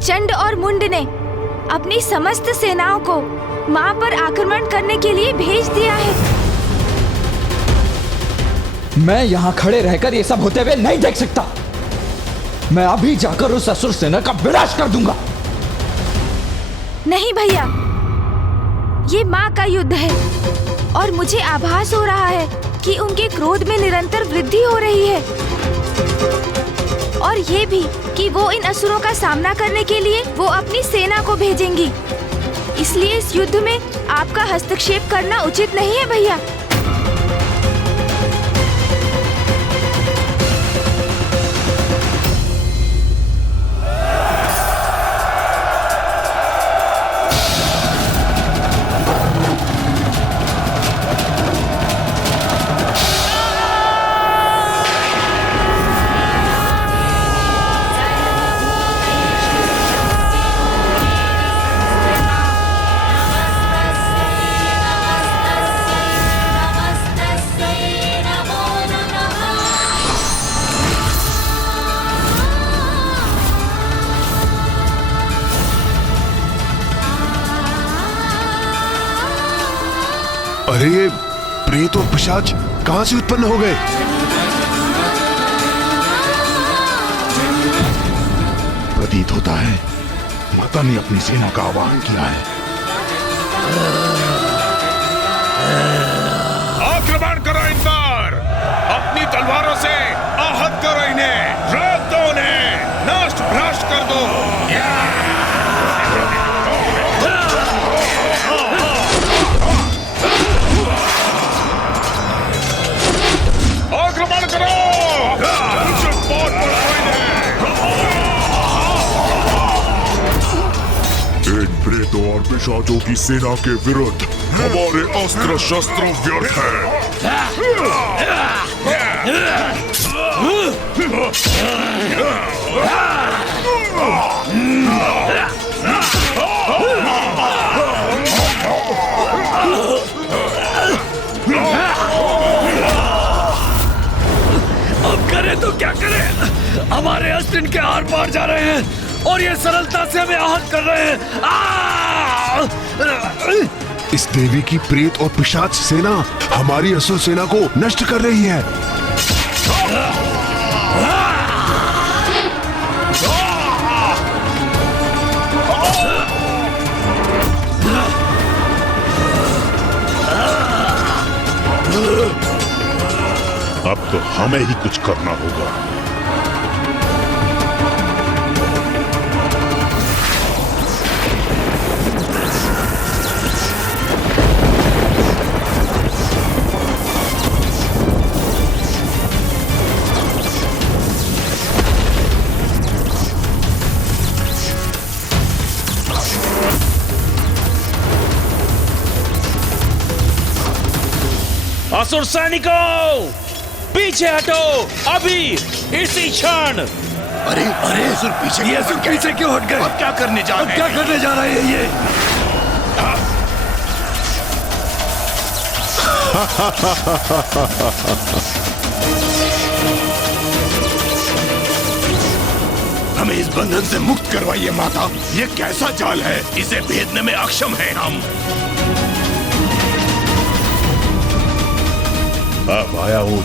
चंड और मुंड ने अपनी समस्त सेनाओं को माँ पर आक्रमण करने के लिए भेज दिया है। मैं यहाँ खड़े रहकर ये सब होते हुए नहीं देख सकता। मैं अभी जाकर उस असुर सेना का विनाश कर दूंगा। नहीं भैया, ये माँ का युद्ध है और मुझे आभास हो रहा है कि उनके क्रोध में निरंतर वृद्धि हो रही है और ये भी कि वो इन असुरों का सामना करने के लिए वो अपनी सेना को भेजेंगी। इसलिए इस युद्ध में आपका हस्तक्षेप करना उचित नहीं है भैया। अरे ये प्रेत और पिशाच कहां से उत्पन्न हो गए? प्रतीत होता है माता ने अपनी सेना का आह्वान किया है। आक्रमण करो इन पर, अपनी तलवारों से आहत करो इन्हें, रोक दो उन्हें, नष्ट भ्रष्ट कर दो। आक्रमण करो, इन प्रेतों और पिशाचों की सेना के विरुद्ध हमारे अस्त्र शस्त्र व्यर्थ अब करें तो क्या करें? हमारे अस्त्र इनके आर पार जा रहे हैं और ये सरलता से हमें आहत कर रहे हैं। इस देवी की प्रेत और पिशाच सेना हमारी असुर सेना को नष्ट कर रही है। अब तो हमें ही कुछ करना होगा। असुर सैनिकों, पीछे हटो अभी, इसी क्षण। अरे अरे असुर पीछे, ये असुर पीछे क्यों हट गए? अब क्या करने जा रहे हैं? क्या करने जा रहे हैं ये? हमें इस बंधन से मुक्त करवाइए माता। ये कैसा जाल है, इसे भेदने में अक्षम हैं हम। अब आया हूं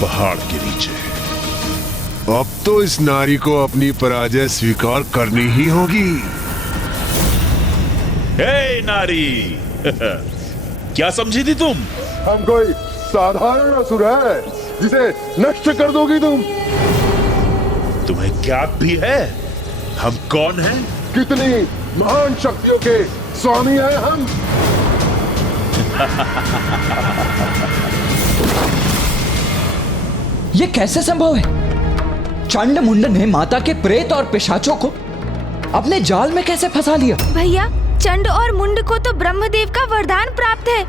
पहाड़ के नीचे। अब तो इस नारी को अपनी पराजय स्वीकार करनी ही होगी। हे नारी, क्या समझी थी तुम? हम कोई साधारण असुर है जिसे नष्ट कर दोगी तुम? तुम्हें क्या भी है? हम कौन हैं? कितनी महान शक्तियों के स्वामी हैं हम। ये कैसे संभव है? चंड मुंड ने माता के प्रेत और पिशाचों को अपने जाल में कैसे फंसा लिया? भैया, चंड और मुंड को तो ब्रह्मदेव का वरदान प्राप्त है।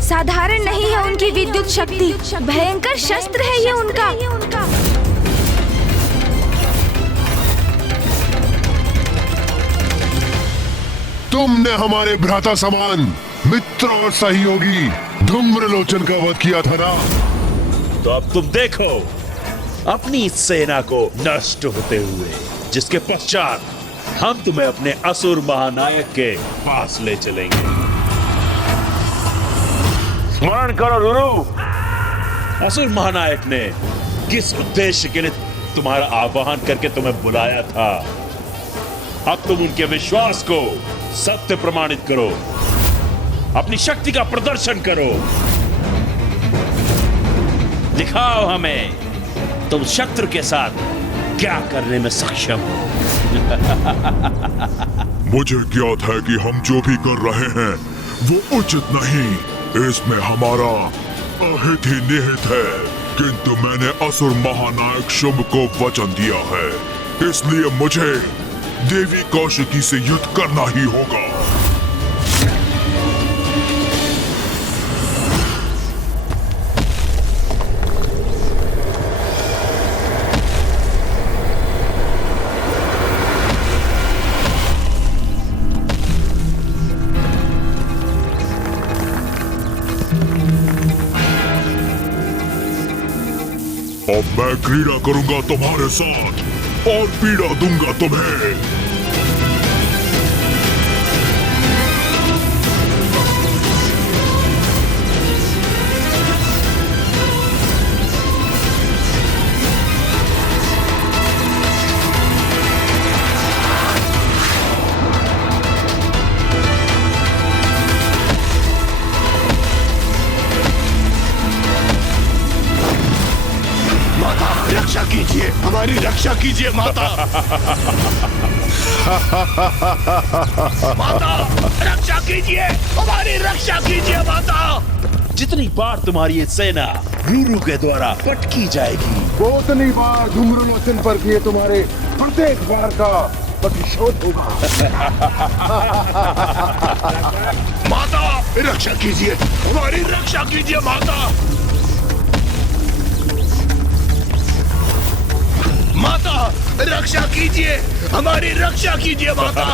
साधारण नहीं है उनकी विद्युत शक्ति, भयंकर शस्त्र है ये उनका। तुमने हमारे भ्राता समान मित्र और सहयोगी धूम्रलोचन का वध किया था ना? तो अब तुम देखो अपनी सेना को नष्ट होते हुए, जिसके पश्चात हम तुम्हें अपने असुर महानायक के पास ले चलेंगे। स्मरण करो रुरु, असुर महानायक ने किस उद्देश्य के लिए तुम्हारा आह्वान करके तुम्हें बुलाया था। अब तुम उनके विश्वास को सत्य प्रमाणित करो, अपनी शक्ति का प्रदर्शन करो, दिखाओ हमें तुम शत्रु के साथ क्या करने में सक्षम हो। मुझे ज्ञात है कि हम जो भी कर रहे हैं वो उचित नहीं, इसमें हमारा अहित ही निहित है, किंतु मैंने असुर महानायक शुंभ को वचन दिया है, इसलिए मुझे देवी कौशिकी से युद्ध करना ही होगा। अब मैं क्रीड़ा करूंगा तुम्हारे साथ और पीड़ा दूंगा तुम्हें। रक्षा कीजिए, हमारी रक्षा कीजिए माता। माता रक्षा कीजिए, हमारी रक्षा कीजिए माता। जितनी बार तुम्हारी ये सेना रुरु के द्वारा पटकी जाएगी, वो उतनी बार धूम्रलोचन पर किए तुम्हारे प्रत्येक बार का प्रतिशोध होगा। माता रक्षा कीजिए, हमारी रक्षा कीजिए माता। माता रक्षा कीजिए, हमारी रक्षा कीजिए माता।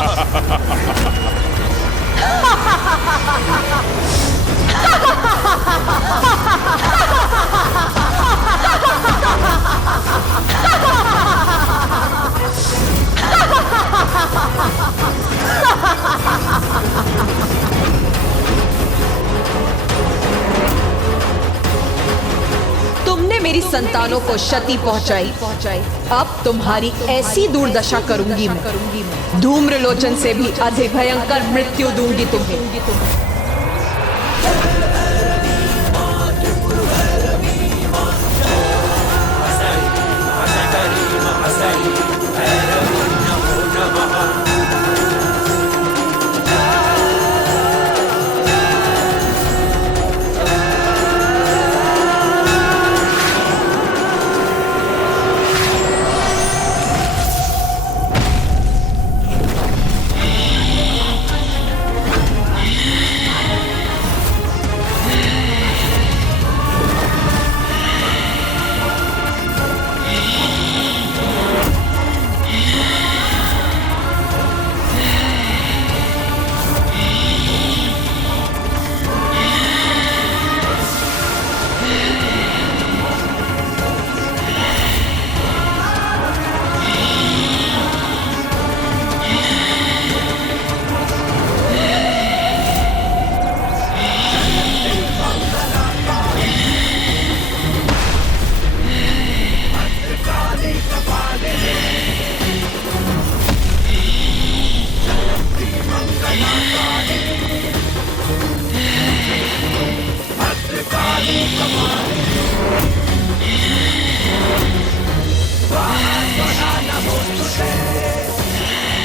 तुमने मेरी संतानों को क्षति पहुंचाई, अब तुम्हारी ऐसी दुर्दशा करूंगी मैं। धूम्रलोचन से भी अधिक भयंकर मृत्यु दूंगी तुम्हें।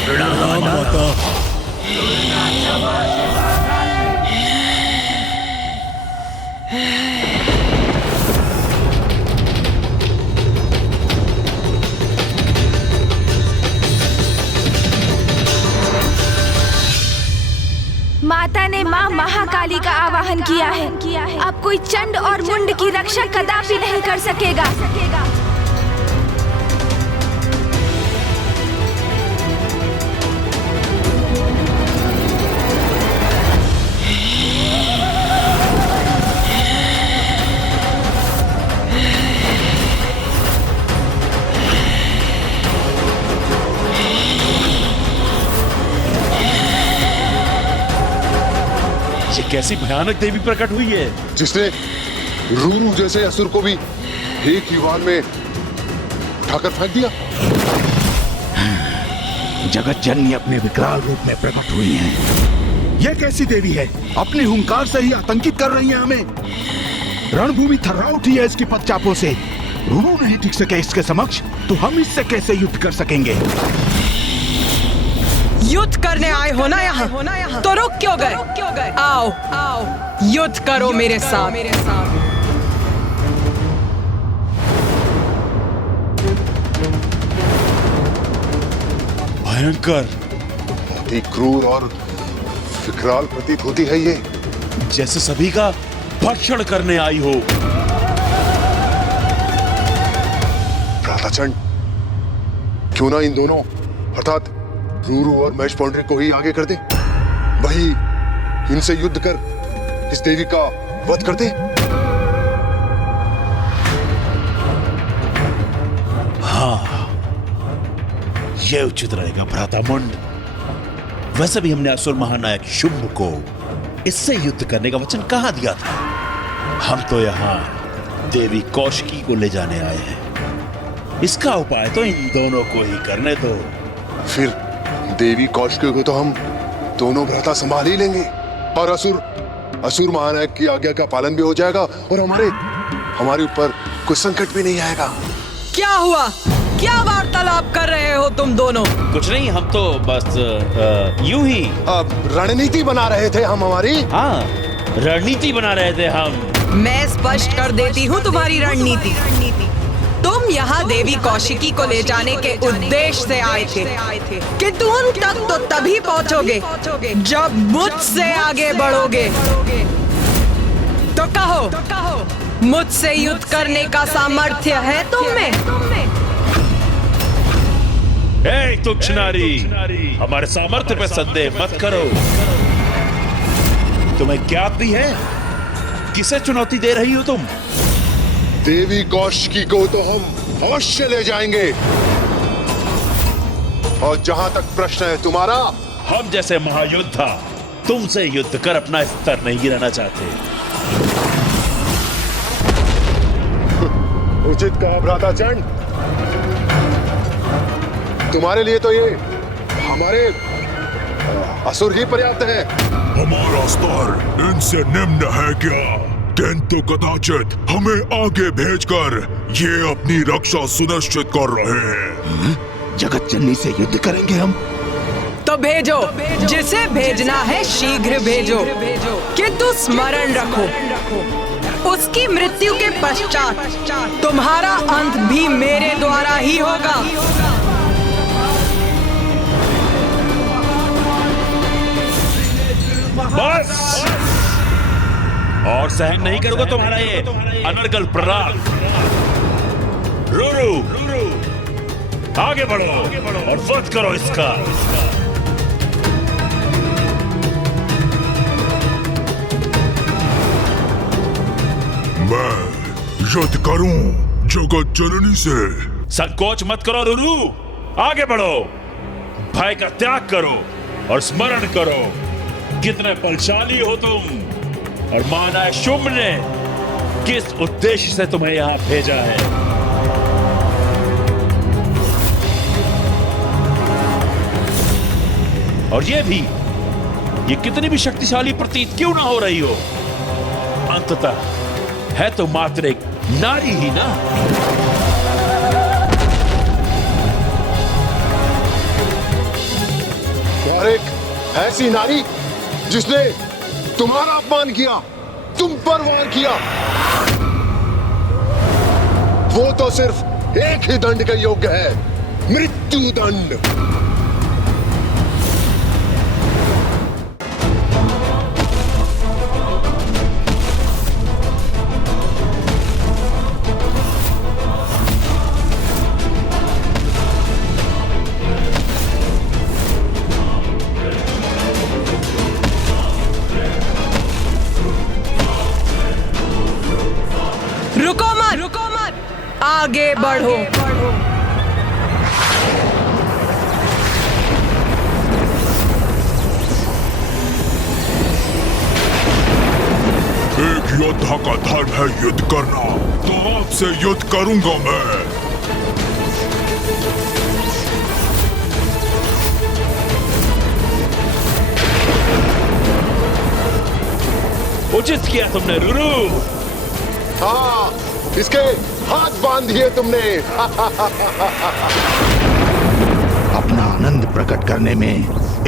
प्रणाम माता। माता ने माँ महाकाली का आवाहन किया है। अब कोई चंड और मुंड की रक्षा कदापि नहीं कर सकेगा। कैसी भयानक देवी प्रकट हुई है जिसने रूरू जैसे असुर को भी एक ही वार में उठाकर फेंक दिया। जगत जननी अपने विकराल रूप में प्रकट हुई हैं। यह कैसी देवी है? अपनी हुंकार से ही आतंकित कर रही है हमें। रणभूमि थर्रा उठी है इसकी पदचापों से। रूरू नहीं टिक सके इसके समक्ष, तो हम इससे कैसे युद्ध कर सकेंगे? युद्ध करने आए हो ना यहाँ, तो रुक क्यों गए? आओ आओ युद्ध करो मेरे साथ। भयंकर, अति क्रूर और विकराल प्रतीत होती है ये, जैसे सभी का भक्षण करने आई हो। भ्राताचंड, क्यों ना इन दोनों अर्थात रूरू और महेश पौंड्री को ही आगे कर दे। वही इनसे युद्ध कर इस देवी का वध कर दे। हाँ, यह उचित रहेगा भ्रातामुंड। वैसे भी हमने असुर महानायक शुंभ को इससे युद्ध करने का वचन कहाँ दिया था। हम तो यहाँ देवी कौशिकी को ले जाने आए हैं। इसका उपाय तो इन दोनों को ही करने दो। फिर देवी कौशिकी को तो हम दोनों भ्राता संभाल ही लेंगे और असुर महानायक की आज्ञा का पालन भी हो जाएगा और हमारे ऊपर कोई संकट भी नहीं आएगा। क्या हुआ? क्या वार्तालाप कर रहे हो तुम दोनों? कुछ नहीं, हम तो बस यूं ही रणनीति बना रहे थे हम हमारी। हाँ, रणनीति बना रहे थे हम। मैं स्पष्ट कर देती हूँ तुम्हारी रणनीति। तुम यहाँ देवी कौशिकी को ले जाने के उद्देश्य से आए थे, किंतु उन तक तो तभी पहुँचोगे जब मुझसे आगे बढ़ोगे। तो कहो, मुझसे युद्ध करने का सामर्थ्य है तुम में? हे तुच्छ नारी, हमारे सामर्थ्य पे संदेह मत करो। तुम्हें ज्ञात भी है किसे चुनौती दे रही हो तुम? देवी कौशिकी को तो हम अवश्य ले जाएंगे। और जहां तक प्रश्न है तुम्हारा, हम जैसे महायोद्धा तुमसे युद्ध कर अपना स्तर नहीं गिराना चाहते। उचित कहा भ्राताचंड। तुम्हारे लिए तो ये हमारे असुर ही पर्याप्त है। हमारा स्तर इनसे निम्न है क्या? किंतु कदाचित हमें आगे भेजकर ये अपनी रक्षा सुनिश्चित कर रहे हैं। जगत जननी से युद्ध करेंगे हम? तो भेजो, जिसे भेजना है शीघ्र भेजो, किंतु स्मरण रखो उसकी मृत्यु के पश्चात तुम्हारा अंत भी मेरे द्वारा ही होगा। बस, और सहन नहीं करूंगा तुम्हारा ये अनर्गल प्रहार। रूरू, आगे बढ़ो और वध करो इसका। मैं युद्ध करूं जगत जननी से। संकोच मत करो रूरू, आगे बढ़ो, भय का त्याग करो और स्मरण करो कितने बलशाली हो तुम और महानायक शुंभ ने किस उद्देश्य से तुम्हें यहां भेजा है। और ये कितनी भी शक्तिशाली प्रतीत क्यों ना हो रही हो, अंततः है तो मात्र एक नारी ही ना। और एक ऐसी नारी जिसने तुम्हारा अपमान किया, तुम पर वार किया, वो तो सिर्फ एक ही दंड के योग्य है, मृत्यु दंड। रुको मत, आगे बढ़ो। योद्धा का धर्म है युद्ध करना, तो आपसे युद्ध करूंगा मैं। उचित किया तुमने रुरु। हाँ, इसके हाथ बांध दिए तुमने। अपना आनंद प्रकट करने में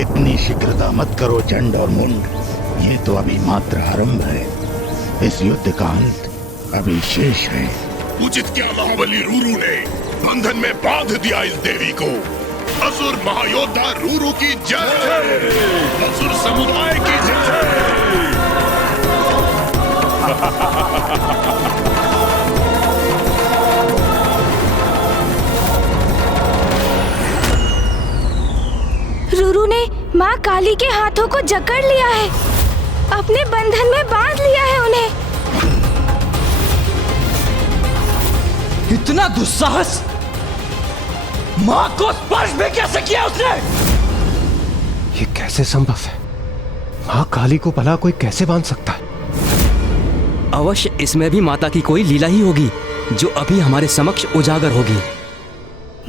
इतनी शीघ्रता मत करो चंड और मुंड। ये तो अभी मात्र आरंभ है। इस युद्ध का अंत अभी शेष है। उचित क्या महाबली रूरू ने बंधन में बांध दिया इस देवी को। असुर महायोद्धा रूरू की जय, असुर समुदाय की जय। रूरू ने माँ काली के हाथों को जकड़ लिया है, अपने बंधन में बांध लिया है उन्हें। इतना दुस्साहस! माँ को स्पर्श भी कैसे किया उसने? ये कैसे संभव है? माँ काली को भला कोई कैसे बांध सकता है? अवश्य इसमें भी माता की कोई लीला ही होगी जो अभी हमारे समक्ष उजागर होगी।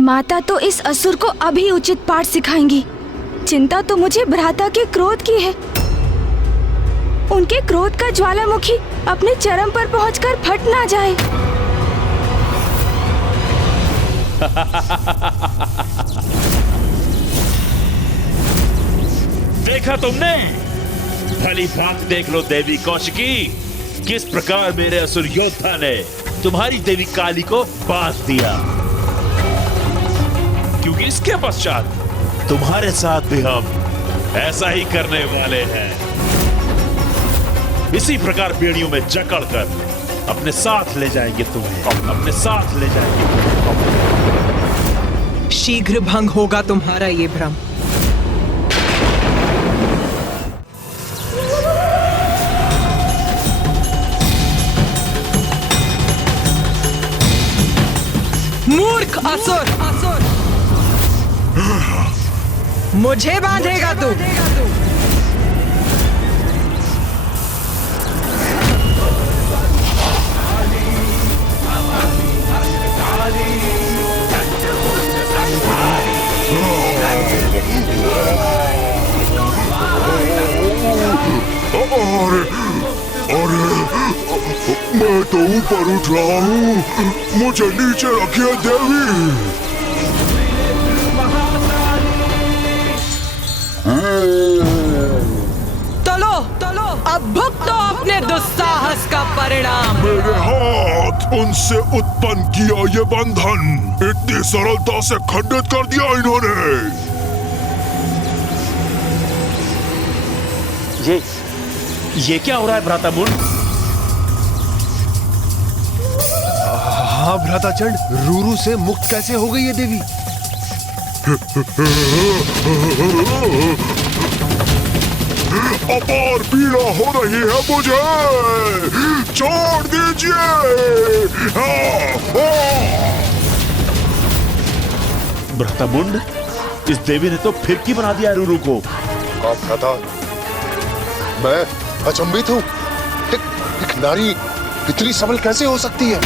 माता तो इस असुर को अभी उचित पाठ सिखाएंगी। चिंता तो मुझे भ्राता के क्रोध की है। उनके क्रोध का ज्वालामुखी अपने चरम पर पहुंचकर फट ना जाए। देखा तुमने? भली बात देख लो देवी कौशिकी, किस प्रकार मेरे असुर योद्धा ने तुम्हारी देवी काली को बांध दिया। क्योंकि इसके पश्चात तुम्हारे साथ भी हम ऐसा ही करने वाले हैं। इसी प्रकार बेड़ियों में जकड़कर अपने साथ ले जाएंगे तुम्हें, अपने साथ ले जाएंगे। शीघ्र भंग होगा तुम्हारा ये भ्रम। मूर्ख असुर! मुझे बांधेगा तू? अरे मैं तो ऊपर उठ रहा हूँ, मुझे नीचे रखिए देवी। चलो चलो, अब भुगतो अपने दुस्साहस का परिणाम। मेरे हाथ उनसे उत्पन्न किया ये बंधन इतनी सरलता से खंडित कर दिया इन्होंने। ये क्या हो रहा है भ्राता मुंड? हाँ भ्राताचंड, रूरू से मुक्त कैसे हो गई ये देवी? अपार पीड़ा हो रही है मुझे, छोड़ दीजिए। भ्राता मुंड, इस देवी ने तो फिरकी बना दिया रूरू को। आप भ्राता, मैं अचंभित हूँ। एक नारी इतनी सबल कैसे हो सकती है?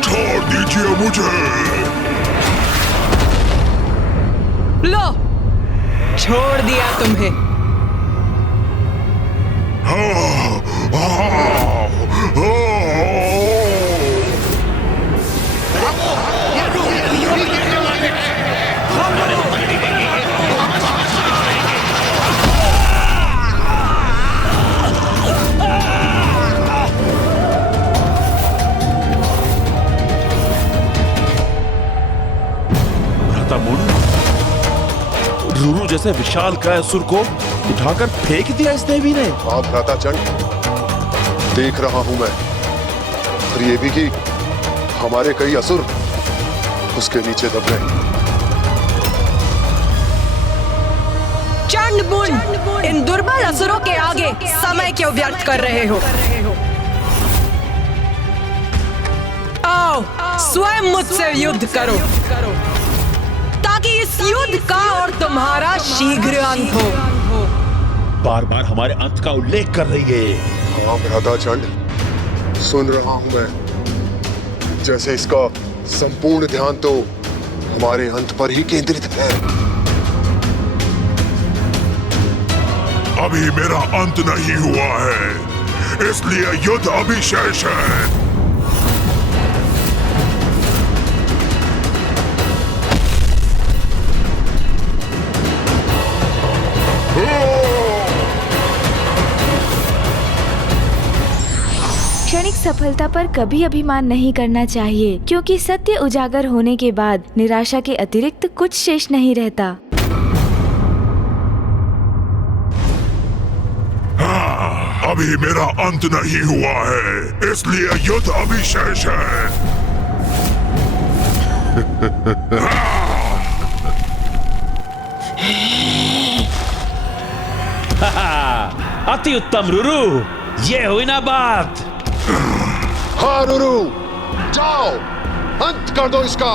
छोड़ दीजिए मुझे। लो, छोड़ दिया तुम्हें। रूरू जैसे विशाल काय असुर को उठाकर फेंक दिया इस देवी ने। हाँ भ्राता चंड, देख रहा हूं मैं। और ये भी कि हमारे कई असुर उसके नीचे दब गए। चंड मुंड, इन दुर्बल असुरों के आगे समय क्यों व्यर्थ कर रहे हो? आओ स्वयं मुझसे युद्ध करो ताकि इस युद्ध का और तुम्हारा शीघ्र अंत हो। बार बार हमारे अंत का उल्लेख कर रही है। हाँ भ्राता चंड, सुन रहा हूं मैं। जैसे इसका संपूर्ण ध्यान तो हमारे अंत पर ही केंद्रित है। अभी मेरा अंत नहीं हुआ है, इसलिए युद्ध अभी शेष है। क्षणिक सफलता पर कभी अभिमान नहीं करना चाहिए, क्योंकि सत्य उजागर होने के बाद निराशा के अतिरिक्त कुछ शेष नहीं रहता। हाँ, अभी मेरा अंत नहीं हुआ है, इसलिए युद्ध अभी शेष है। अति उत्तम रुरु, ये हुई ना बात। हाँ रुरु, जाओ अंत कर दो इसका।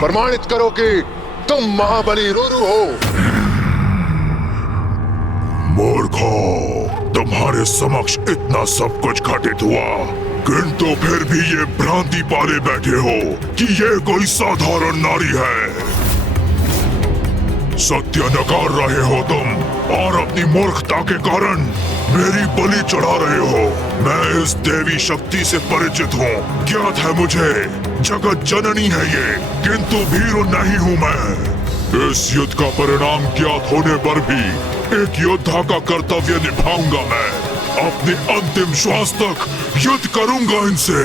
प्रमाणित करो कि तुम महाबली रुरु हो। मूर्खो, तुम्हारे समक्ष इतना सब कुछ घटित हुआ, किंतु फिर भी ये भ्रांति पाले बैठे हो कि ये कोई साधारण नारी है। सत्य नकार रहे हो तुम, और अपनी मूर्खता के कारण मेरी बलि चढ़ा रहे हो। मैं इस देवी शक्ति से परिचित हूँ, ज्ञात है मुझे, जगत जननी है ये, किंतु भीरू नहीं हूँ मैं। इस युद्ध का परिणाम ज्ञात होने पर भी एक योद्धा का कर्तव्य निभाऊंगा मैं। अपने अंतिम श्वास तक युद्ध करूंगा इनसे।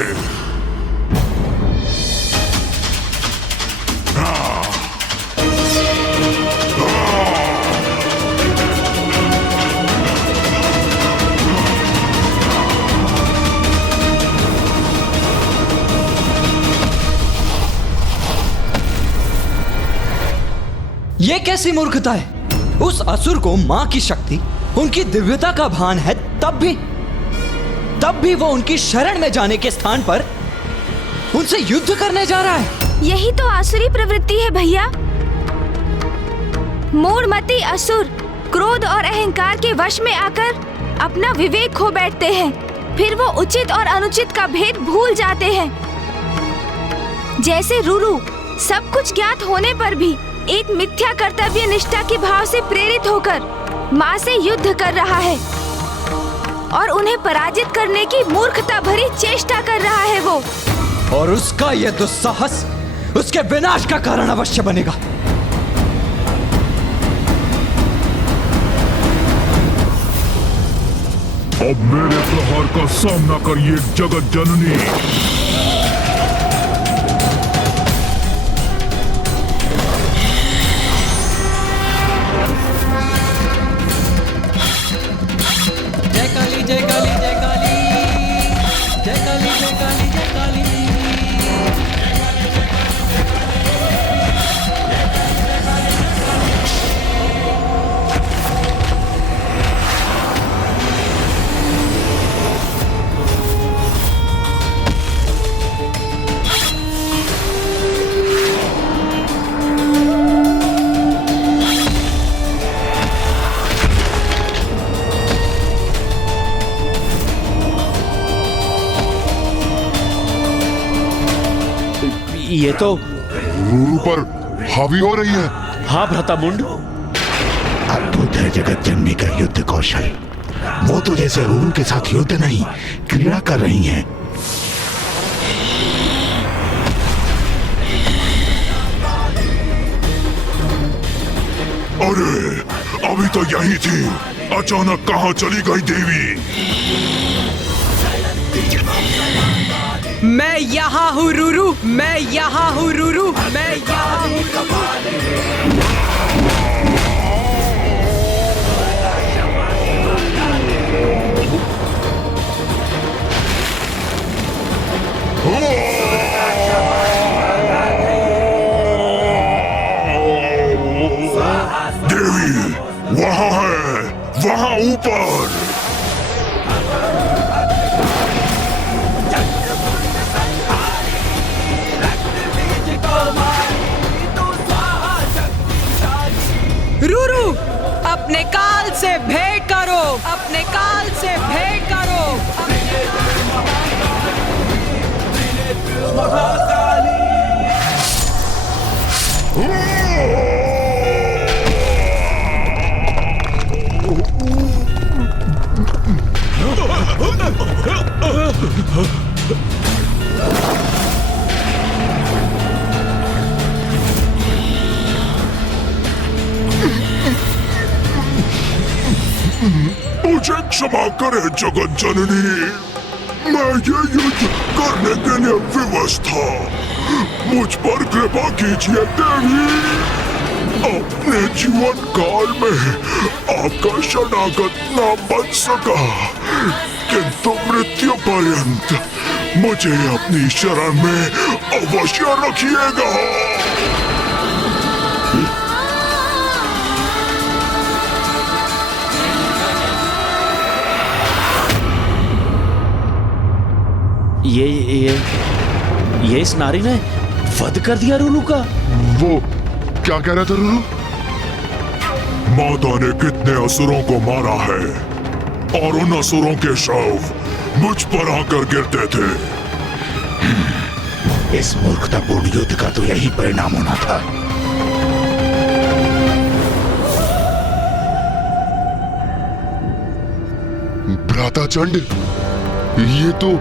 ये कैसी मूर्खता है? उस असुर को मां की शक्ति, उनकी दिव्यता का भान है, तब भी वो उनकी शरण में जाने के स्थान पर उनसे युद्ध करने जा रहा है। यही तो आसुरी प्रवृत्ति है भैया। मूढ़मती असुर क्रोध और अहंकार के वश में आकर अपना विवेक खो बैठते हैं, फिर वो उचित और अनुचित का भेद भूल जाते हैं। जैसे रुरु सब कुछ ज्ञात होने पर भी एक मिथ्या कर्तव्य निष्ठा के भाव से प्रेरित होकर माँ से युद्ध कर रहा है और उन्हें पराजित करने की मूर्खता भरी चेष्टा कर रहा है वो। और उसका यह दुस्साहस उसके विनाश का कारण अवश्य बनेगा। अब मेरे प्रहार का सामना करिए जगत जननी। जय काली जय काली जय काली जय काली जय काली जय काली। ये तो रुरु पर हावी हो रही है। हाँ भ्रातामुंड, अद्भुत है जगत जननी का युद्ध कौशल। वो तो जैसे रुरु के साथ युद्ध नहीं, क्रीड़ा कर रही हैं। अरे अभी तो यही थी, अचानक कहाँ चली गई देवी? मैं यहाँ हूँ रुरु, मैं यहाँ हूँ रुरु, मैं यहाँ हूँ देवी वहाँ है, वहाँ ऊपर। से भेंट करो। मुझे क्षमा करे जगत जननी, मैं ये युद्ध करने के लिए विवश था। मुझ पर कृपा कीजिए देवी। अपने जीवन काल में आपका शरणागत न बन सका, किंतु मृत्यु पर्यंत मुझे अपनी शरण में अवश्य रखिएगा। ये इस नारी ने वध कर दिया रुरु का। वो क्या कह रहा था रुरु? माता ने कितने असुरों को मारा है और उन असुरों के शव मुझ पर आकर गिरते थे। इस मूर्खतापूर्ण युद्ध का तो यही परिणाम होना था। भ्राता चंड, ये तो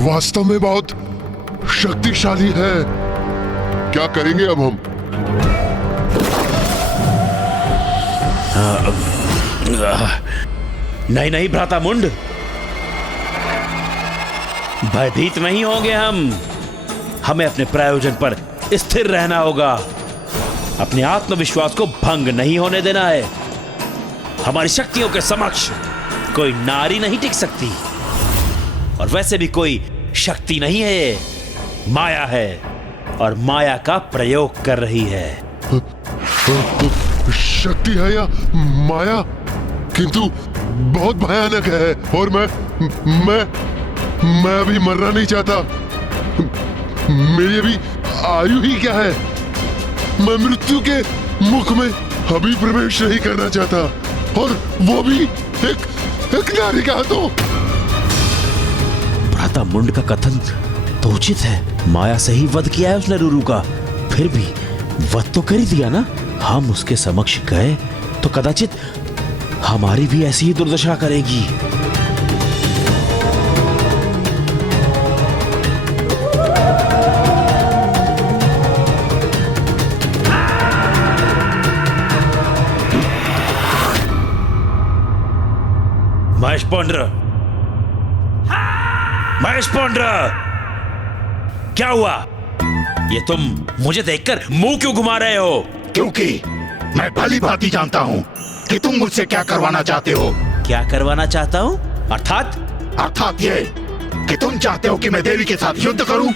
वास्तव में बहुत शक्तिशाली है। क्या करेंगे अब हम? नहीं नहीं भ्राता मुंड, भयभीत नहीं होंगे हम। हमें अपने प्रयोजन पर स्थिर रहना होगा। अपने आत्मविश्वास को भंग नहीं होने देना है। हमारी शक्तियों के समक्ष कोई नारी नहीं टिक सकती, और वैसे भी कोई शक्ति नहीं है, माया है, और माया का प्रयोग कर रही है। शक्ति है या माया? किंतु बहुत भयानक है, और मैं अभी मरना नहीं चाहता। मेरी अभी आयु ही क्या है? मैं मृत्यु के मुख में अभी प्रवेश नहीं करना चाहता, और वो भी एक नारी का हाथों। भ्राता मुंड का कथन तो उचित है। माया से ही वध किया है उसने रुरु का, फिर भी वध तो कर ही दिया ना। हम उसके समक्ष गए तो कदाचित हमारी भी ऐसी ही दुर्दशा करेगी। महेश पौंड्र, महेश पौंड्र, क्या हुआ? ये तुम मुझे देखकर मुंह क्यों घुमा रहे हो? क्योंकि मैं भली भांति जानता हूँ कि तुम मुझसे क्या करवाना चाहते हो। क्या करवाना चाहता हूँ? अर्थात ये कि तुम चाहते हो कि मैं देवी के साथ युद्ध करूं,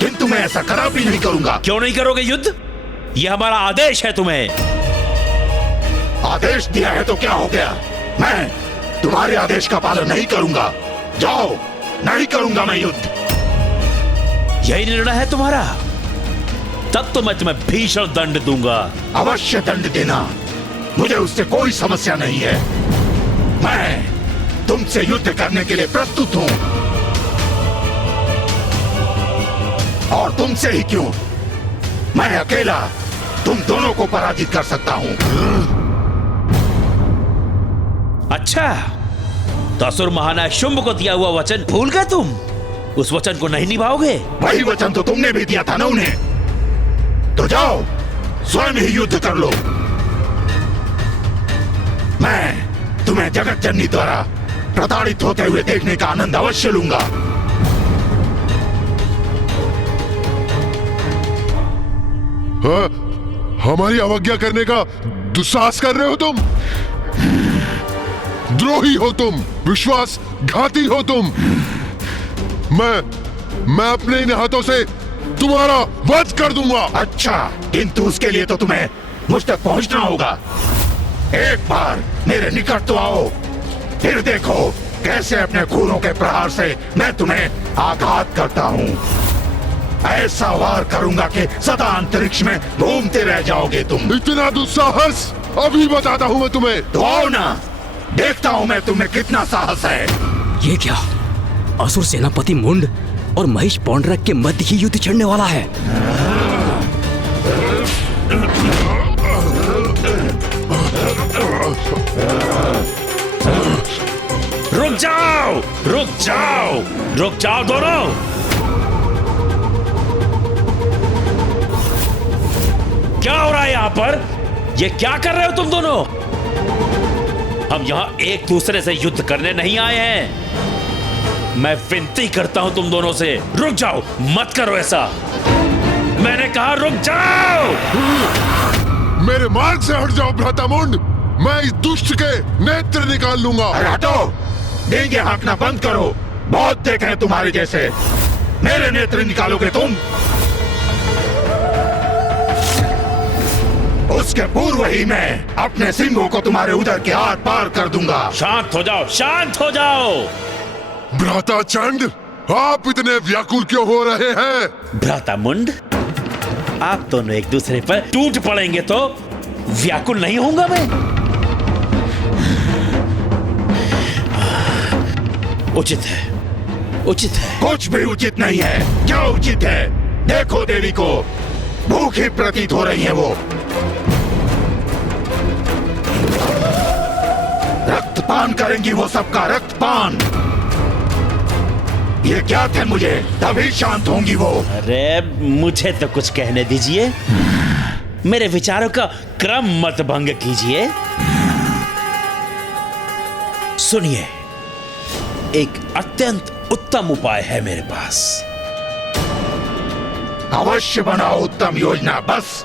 किंतु मैं ऐसा कदापि नहीं करूंगा। क्यों नहीं करोगे युद्ध? ये हमारा आदेश है तुम्हें। आदेश दिया है तो क्या हो गया? मैं तुम्हारे आदेश का पालन नहीं करूंगा। जाओ, नहीं करूंगा मैं युद्ध। यही निर्णय है तुम्हारा? तब तो मैं तुम्हें भीषण दंड दूंगा। अवश्य दंड देना, मुझे उससे कोई समस्या नहीं है। मैं तुमसे युद्ध करने के लिए प्रस्तुत हूं, और तुमसे ही क्यों, मैं अकेला तुम दोनों को पराजित कर सकता हूं। अच्छा, तो असुर महानायक शुंभ को दिया हुआ वचन भूल गए तुम? उस वचन को नहीं निभाओगे? वही वचन तो तुमने भी दिया था ना उन्हें। तो जाओ, स्वयं ही युद्ध कर लो। मैं तुम्हें जगत जननी द्वारा प्रताड़ित होते हुए देखने का आनंद अवश्य लूंगा। हमारी अवज्ञा करने का दुस्साहस कर रहे हो तुम। द्रोही हो तुम, विश्वासघाती हो तुम। मैं अपने इन हाथों से तुम्हारा वध कर दूंगा। अच्छा, किंतु उसके लिए तो तुम्हें मुझ तक पहुंचना होगा। एक बार मेरे निकट तो आओ, फिर देखो कैसे अपने खूनों के प्रहार से मैं तुम्हें आघात करता हूँ। ऐसा वार करूंगा कि सदा अंतरिक्ष में घूमते रह जाओगे तुम। इतना दुस्साहस अभी बताता हूँ मैं तुम्हें। तो आओ ना, देखता हूँ मैं तुम्हें कितना साहस है। ये क्या? असुर सेनापति मुंड और महेश पौंडरक के मध्य ही युद्ध छिड़ने वाला है। रुक जाओ, रुक जाओ, रुक जाओ दोनों। क्या हो रहा है यहाँ पर? ये क्या कर रहे हो तुम दोनों? हम यहाँ एक दूसरे से युद्ध करने नहीं आए हैं। मैं विनती करता हूं तुम दोनों से, रुक जाओ, मत करो ऐसा। मैंने कहा रुक जाओ। मेरे मार्ग से हट जाओ भ्रातामुंड, मैं इस दुष्ट के नेत्र निकाल लूंगा। अरे हटो, देंगे हाँकना बंद करो। बहुत देखे हैं तुम्हारे जैसे। मेरे नेत्र निकालोगे तुम? उसके पूर्व ही मैं अपने सिंहों को तुम्हारे उदर के आर पार कर दूंगा। शांत हो जाओ, शांत हो जाओ। भ्राता चंड, आप इतने व्याकुल क्यों हो रहे हैं? भ्राता मुंड, आप दोनों एक दूसरे पर टूट पड़ेंगे तो व्याकुल नहीं होऊंगा मैं। उचित है, उचित है। कुछ भी उचित नहीं है। क्या उचित है? देखो देवी को भूखी प्रतीत हो रही है वो। रक्तपान करेंगी वो, सबका रक्तपान। ये क्या थे मुझे, तभी शांत होंगी वो। अरे मुझे तो कुछ कहने दीजिए, मेरे विचारों का क्रम मत भंग कीजिए। सुनिए, एक अत्यंत उत्तम उपाय है मेरे पास। अवश्य बनाओ उत्तम योजना, बस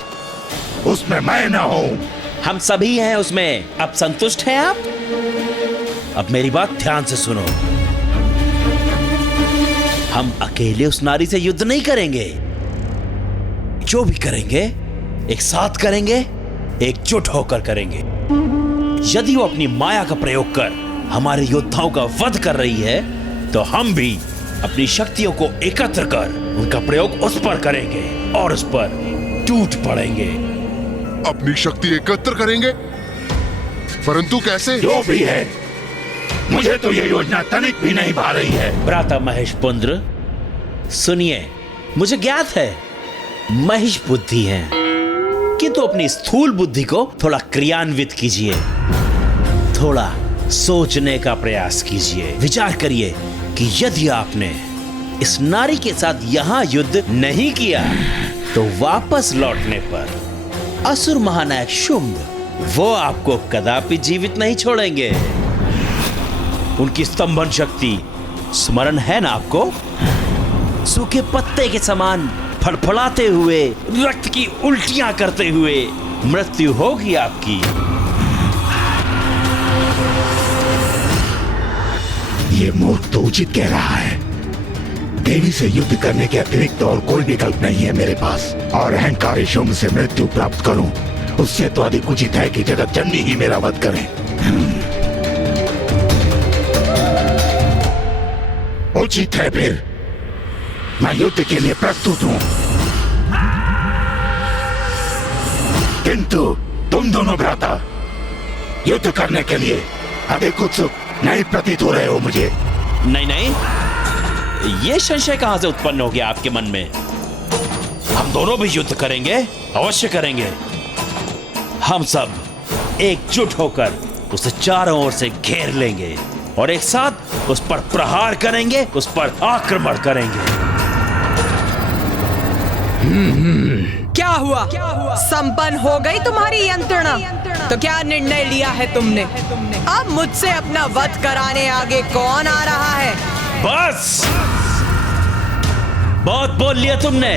उसमें मैं न हूं। हम सभी हैं उसमें। अब संतुष्ट हैं आप? अब मेरी बात ध्यान से सुनो। हम अकेले उस नारी से युद्ध नहीं करेंगे। जो भी करेंगे एक साथ करेंगे, एकजुट होकर करेंगे। यदि वो अपनी माया का प्रयोग कर हमारे योद्धाओं का वध कर रही है, तो हम भी अपनी शक्तियों को एकत्र कर उनका प्रयोग उस पर करेंगे और उस पर टूट पड़ेंगे। अपनी शक्ति एकत्र करेंगे, परंतु कैसे? जो भी है, मुझे तो ये योजना तनिक भी नहीं भा रही है। भ्राता महेश पुंद्र, सुनिए, मुझे ज्ञात है महेश बुद्धि है, किंतु अपनी स्थूल बुद्धि को थोड़ा क्रियान्वित कीजिए। थोड़ा सोचने का प्रयास कीजिए। विचार करिए कि यदि आपने इस नारी के साथ यहां युद्ध नहीं किया, तो वापस लौटने पर असुर महानायक शुंभ वो आपको कदापि जीवित नहीं छोड़ेंगे। उनकी स्तंभन शक्ति स्मरण है ना आपको? सूखे पत्ते के समान फड़फड़ाते हुए, रक्त की उल्टियां करते हुए मृत्यु होगी आपकी। ये मूर्ख तो उचित कह रहा है। देवी से युद्ध करने के अतिरिक्त और कोई विकल्प नहीं है मेरे पास, और अहंकारी शुंभ से मृत्यु प्राप्त करूं, उससे तो अधिक उचित है कि जगत जननी ही मेरा वध करे। उचित है फिर मैं युद्ध के लिए प्रस्तुत हूं, किंतु तुम दोनों भ्राता युद्ध करने के लिए अधिक उत्सुक नहीं प्रतीत हो रहे हो मुझे। नहीं नहीं, ये संशय कहां से उत्पन्न हो गया आपके मन में? हम दोनों भी युद्ध करेंगे, अवश्य करेंगे। हम सब एकजुट होकर उसे चारों ओर से घेर लेंगे और एक साथ उस पर प्रहार करेंगे, उस पर आक्रमण करेंगे। क्या हुआ? संपन्न हो गई तुम्हारी यंत्रणा? तो क्या निर्णय लिया है तुमने? अब मुझसे अपना वध कराने आगे कौन आ रहा है? बस बहुत बोल लिया तुमने।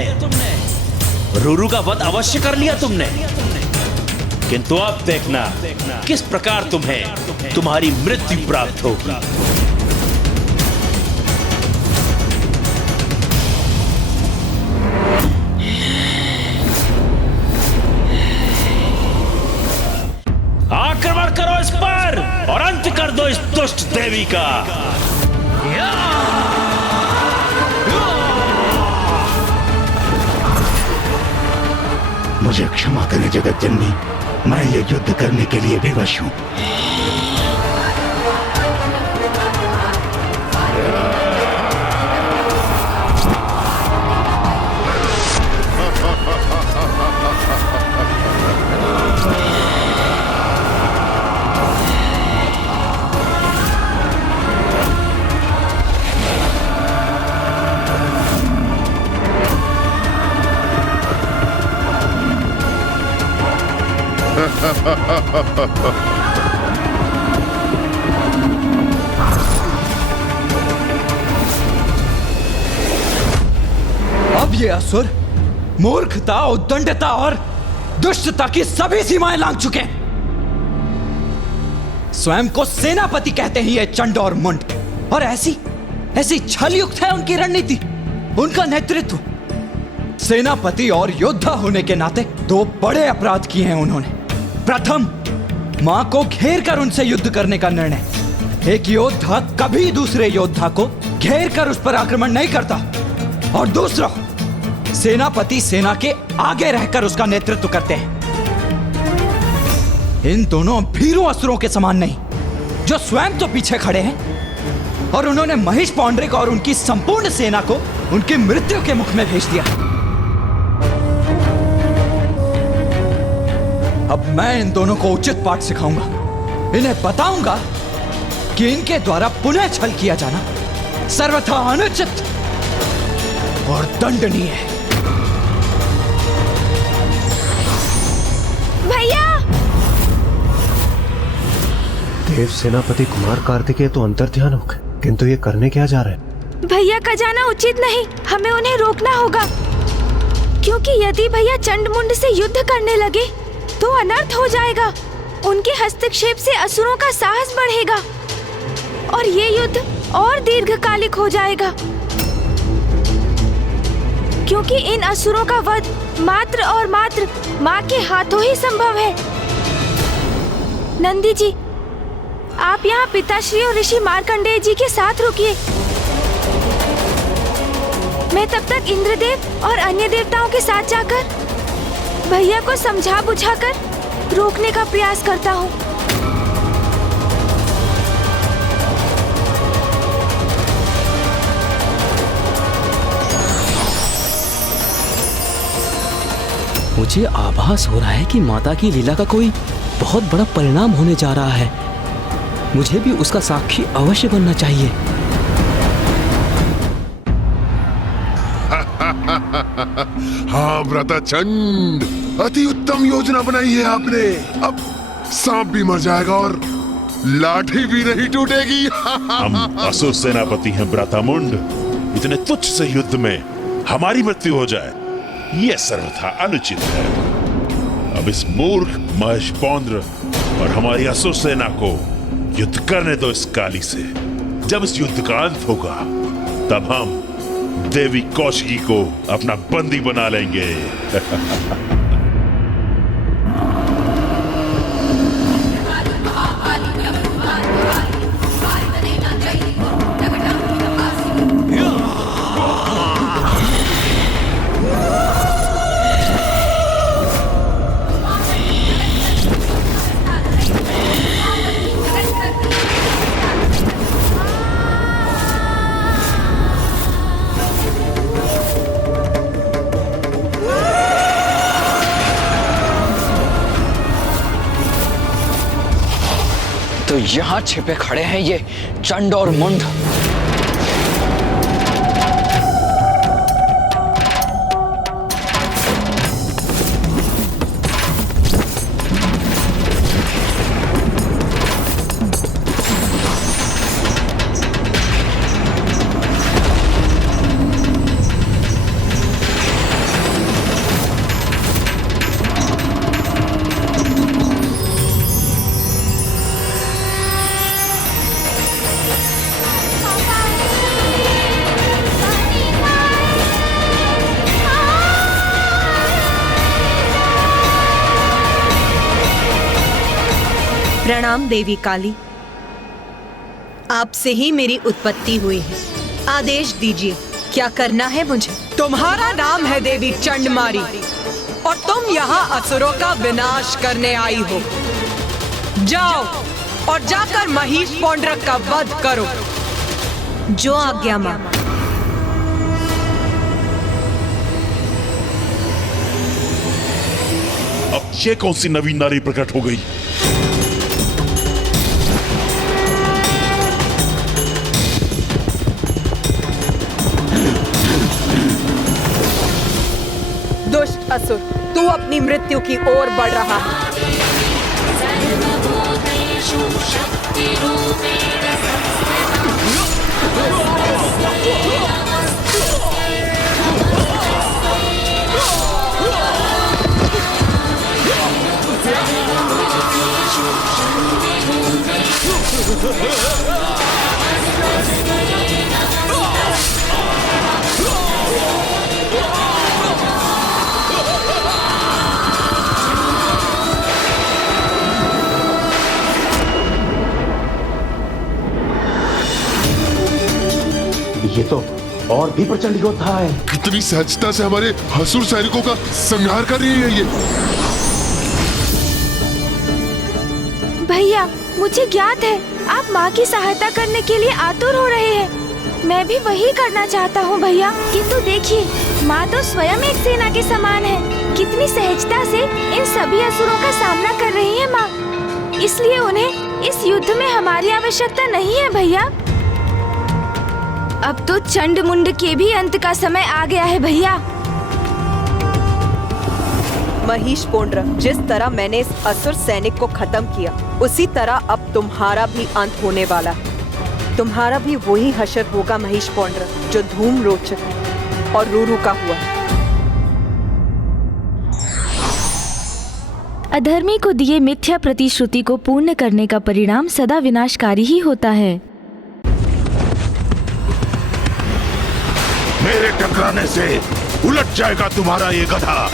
रूरू का वध अवश्य कर लिया तुमने, किंतु अब देखना किस प्रकार तुम्हें तुम्हारी मृत्यु प्राप्त होगी। आक्रमण करो इस पर और अंत कर दो इस दुष्ट देवी का। मुझे क्षमा करें जगत जननी, मैं ये युद्ध करने के लिए विवश हूं। अब ये असुर मूर्खता, उद्दंडता और दुष्टता की सभी सीमाएं लांघ चुके हैं। स्वयं को सेनापति कहते हैं ये चंड और मुंड, और ऐसी छलयुक्त है उनकी रणनीति, उनका नेतृत्व। सेनापति और योद्धा होने के नाते दो बड़े अपराध किए हैं उन्होंने। प्रथम, मां को घेर कर उनसे युद्ध करने का निर्णय। एक योद्धा कभी दूसरे योद्धा को घेर कर उस पर आक्रमण नहीं करता। और दूसरा, सेनापति सेना के आगे रहकर उसका नेतृत्व करते हैं। इन दोनों भीरू असुरों के समान नहीं, जो स्वयं तो पीछे खड़े हैं और उन्होंने महिष पौंड्रिक और उनकी संपूर्ण सेना को उनकी मृत्यु के मुख में भेज दिया। अब मैं इन दोनों को उचित पाठ सिखाऊंगा। इन्हें बताऊंगा कि इनके द्वारा पुनः छल किया जाना सर्वथा अनुचित और दंडनीय है। भैया! देव सेनापति कुमार कार्तिकेय तो अंतर्ध्यान हो गए, किंतु ये करने क्या जा रहे हैं? भैया का जाना उचित नहीं, हमें उन्हें रोकना होगा, क्योंकि यदि भैया चंडमुंड से युद्ध करने लगे तो अनर्थ हो जाएगा। उनके हस्तक्षेप से असुरों का साहस बढ़ेगा और ये युद्ध और दीर्घकालिक हो जाएगा, क्योंकि इन असुरों का वध मात्र और मात्र माँ के हाथों ही संभव है। नंदी जी, आप यहाँ पिताश्री और ऋषि मार्कंडेय जी के साथ रुकिए। मैं तब तक इंद्रदेव और अन्य देवताओं के साथ जाकर भैया को समझा बुझाकर रोकने का प्रयास करता हूँ। मुझे आभास हो रहा है कि माता की लीला का कोई बहुत बड़ा परिणाम होने जा रहा है। मुझे भी उसका साक्षी अवश्य बनना चाहिए। हाँ व्रताचंड, अति उत्तम योजना बनाई है आपने। अब सांप भी मर जाएगा और लाठी भी नहीं टूटेगी। हम असुर सेनापति हैं व्रतामुंड। इतने तुच्छ से युद्ध में हमारी मृत्यु हो जाए, यह सर्वथा अनुचित है। अब इस मूर्ख महिष पौंड्र और हमारी असुर सेना को युद्ध करने दो इस काली से। जब इस युद्ध का अंत होगा तब हम देवी कौशिकी को अपना बंदी बना लेंगे। तो यहाँ छिपे खड़े हैं ये चंड और मुंड। प्रणाम देवी काली, आपसे ही मेरी उत्पत्ति हुई है। आदेश दीजिए, क्या करना है मुझे? तुम्हारा नाम है देवी चंडमारी और तुम यहाँ असुरों का विनाश करने आई हो। जाओ और जाकर महिष पौंड्रक का वध करो। जो आज्ञा मां। अब ये कौन सी नवीन नारी प्रकट हो गई? दुष्ट असुर, तू अपनी मृत्यु की ओर बढ़ रहा है। ये तो और भी प्रचंड योद्धा है। कितनी सहजता से हमारे असुर सैनिकों का संहार कर रही है ये। भैया, मुझे ज्ञात है आप माँ की सहायता करने के लिए आतुर हो रहे हैं। मैं भी वही करना चाहता हूँ भैया, किंतु देखिए माँ तो स्वयं एक सेना के समान है। कितनी सहजता से इन सभी असुरों का सामना कर रही है माँ। इसलिए उन्हें इस युद्ध में हमारी आवश्यकता नहीं है भैया। अब तो चंड मुंड के भी अंत का समय आ गया है भैया। महिष पोंड्र, जिस तरह मैंने इस असुर सैनिक को खत्म किया, उसी तरह अब तुम्हारा भी अंत होने वाला है। तुम्हारा भी वही हशर होगा महिष पोंड्र, जो धूम रोचक और रूरू का हुआ। अधर्मी को दिए मिथ्या प्रतिश्रुति को पूर्ण करने का परिणाम सदा विनाशकारी ही होता है। मेरे टकराने से उलट जाएगा तुम्हारा ये गधा।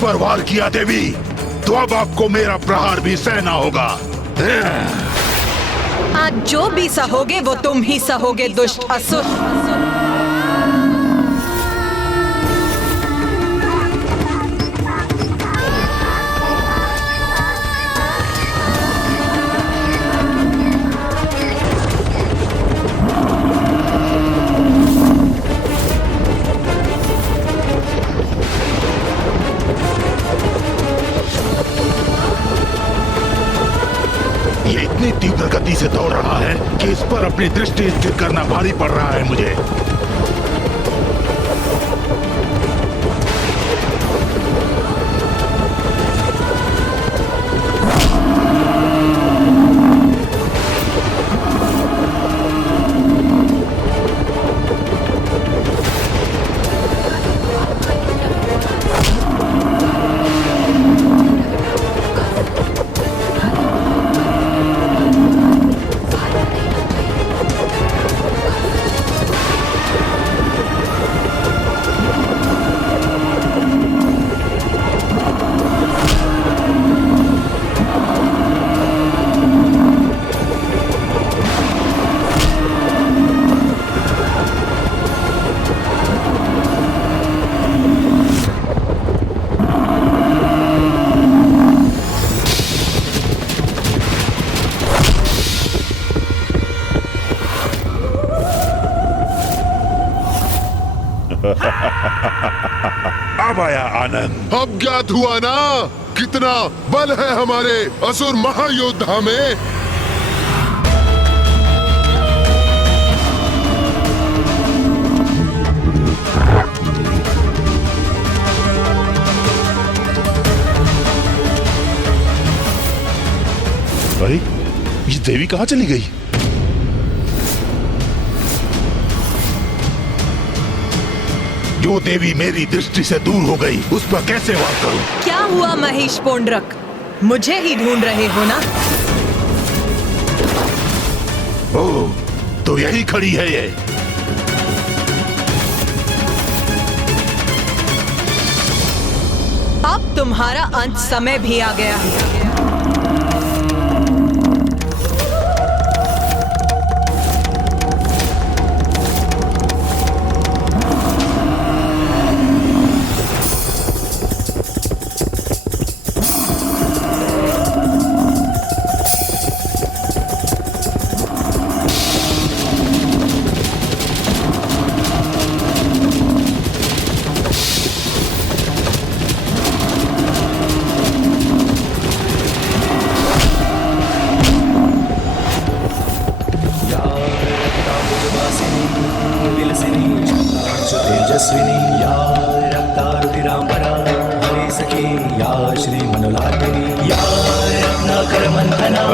पर वार किया देवी, तो अब आपको मेरा प्रहार भी सहना होगा। आज जो भी सहोगे वो तुम ही सहोगे दुष्ट असुर। इतनी तीव्र गति से दौड़ रहा है कि इस पर अपनी दृष्टि स्थिर करना भारी पड़ रहा है मुझे। अब आया आनंद। अब ज्ञात हुआ ना कितना बल है हमारे असुर महायोद्धा में। अरे ये देवी कहाँ चली गई? जो देवी मेरी दृष्टि से दूर हो गई, उस पर कैसे वार करूं? क्या हुआ महिष पोंड्रक? मुझे ही ढूंढ रहे हो ना? ओह, तो यही खड़ी है ये। अब तुम्हारा अंत समय भी आ गया है। तेजस्विनी या रक्तारुधिरांबरा हरे सखी या श्री मनोलालिनी या रत्नाकर मंथना।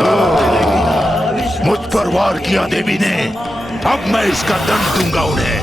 मुझ पर वार किया देवी ने, अब मैं इसका दंड दूंगा उन्हें।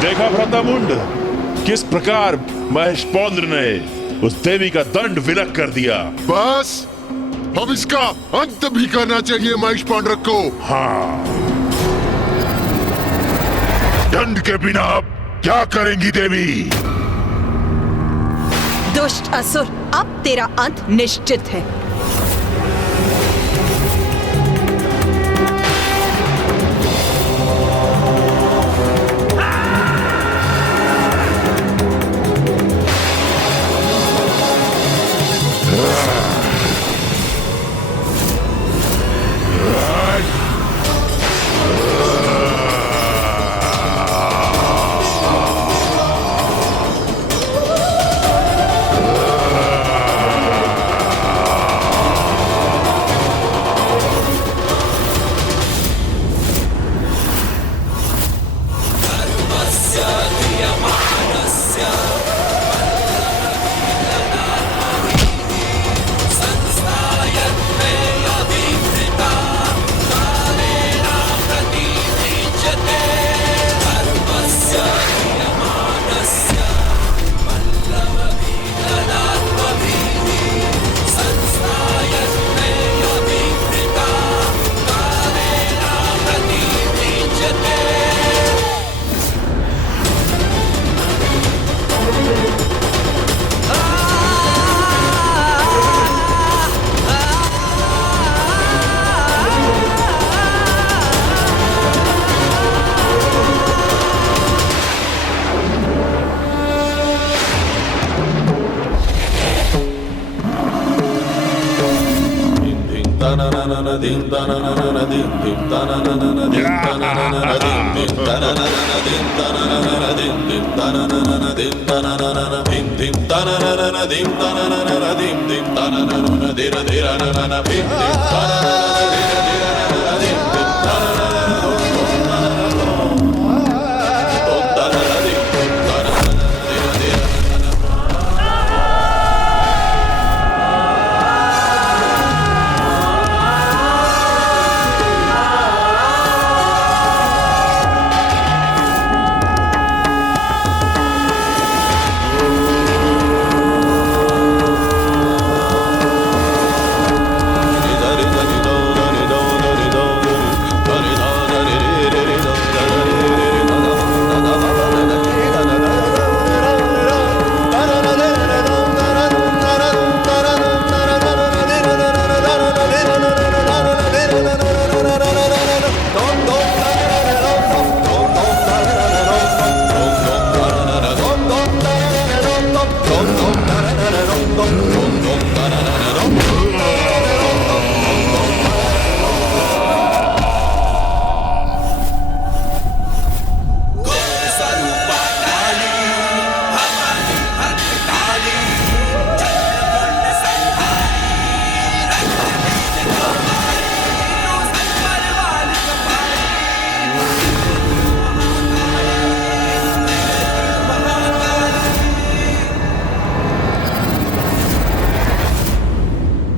देखा भ्रातामुंड, किस प्रकार महेश पौंद्र ने उस देवी का दंड विलक कर दिया। बस अब इसका अंत भी करना चाहिए महेश पांडरक को। हाँ, दंड के बिना अब क्या करेंगी देवी? दुष्ट असुर, अब तेरा अंत निश्चित है।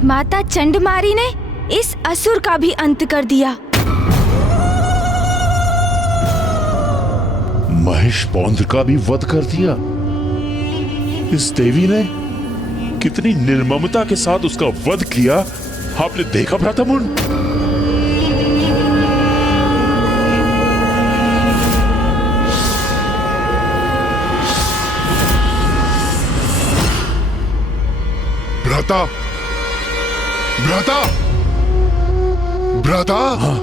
माता चंडमारी ने इस असुर का भी अंत कर दिया। महेश पौंद्र का भी वध कर दिया। इस देवी ने कितनी निर्ममता के साथ उसका वध किया, आपने देखा भ्रातामुंड? भ्राता, भ्राता, भ्राता। हाँ।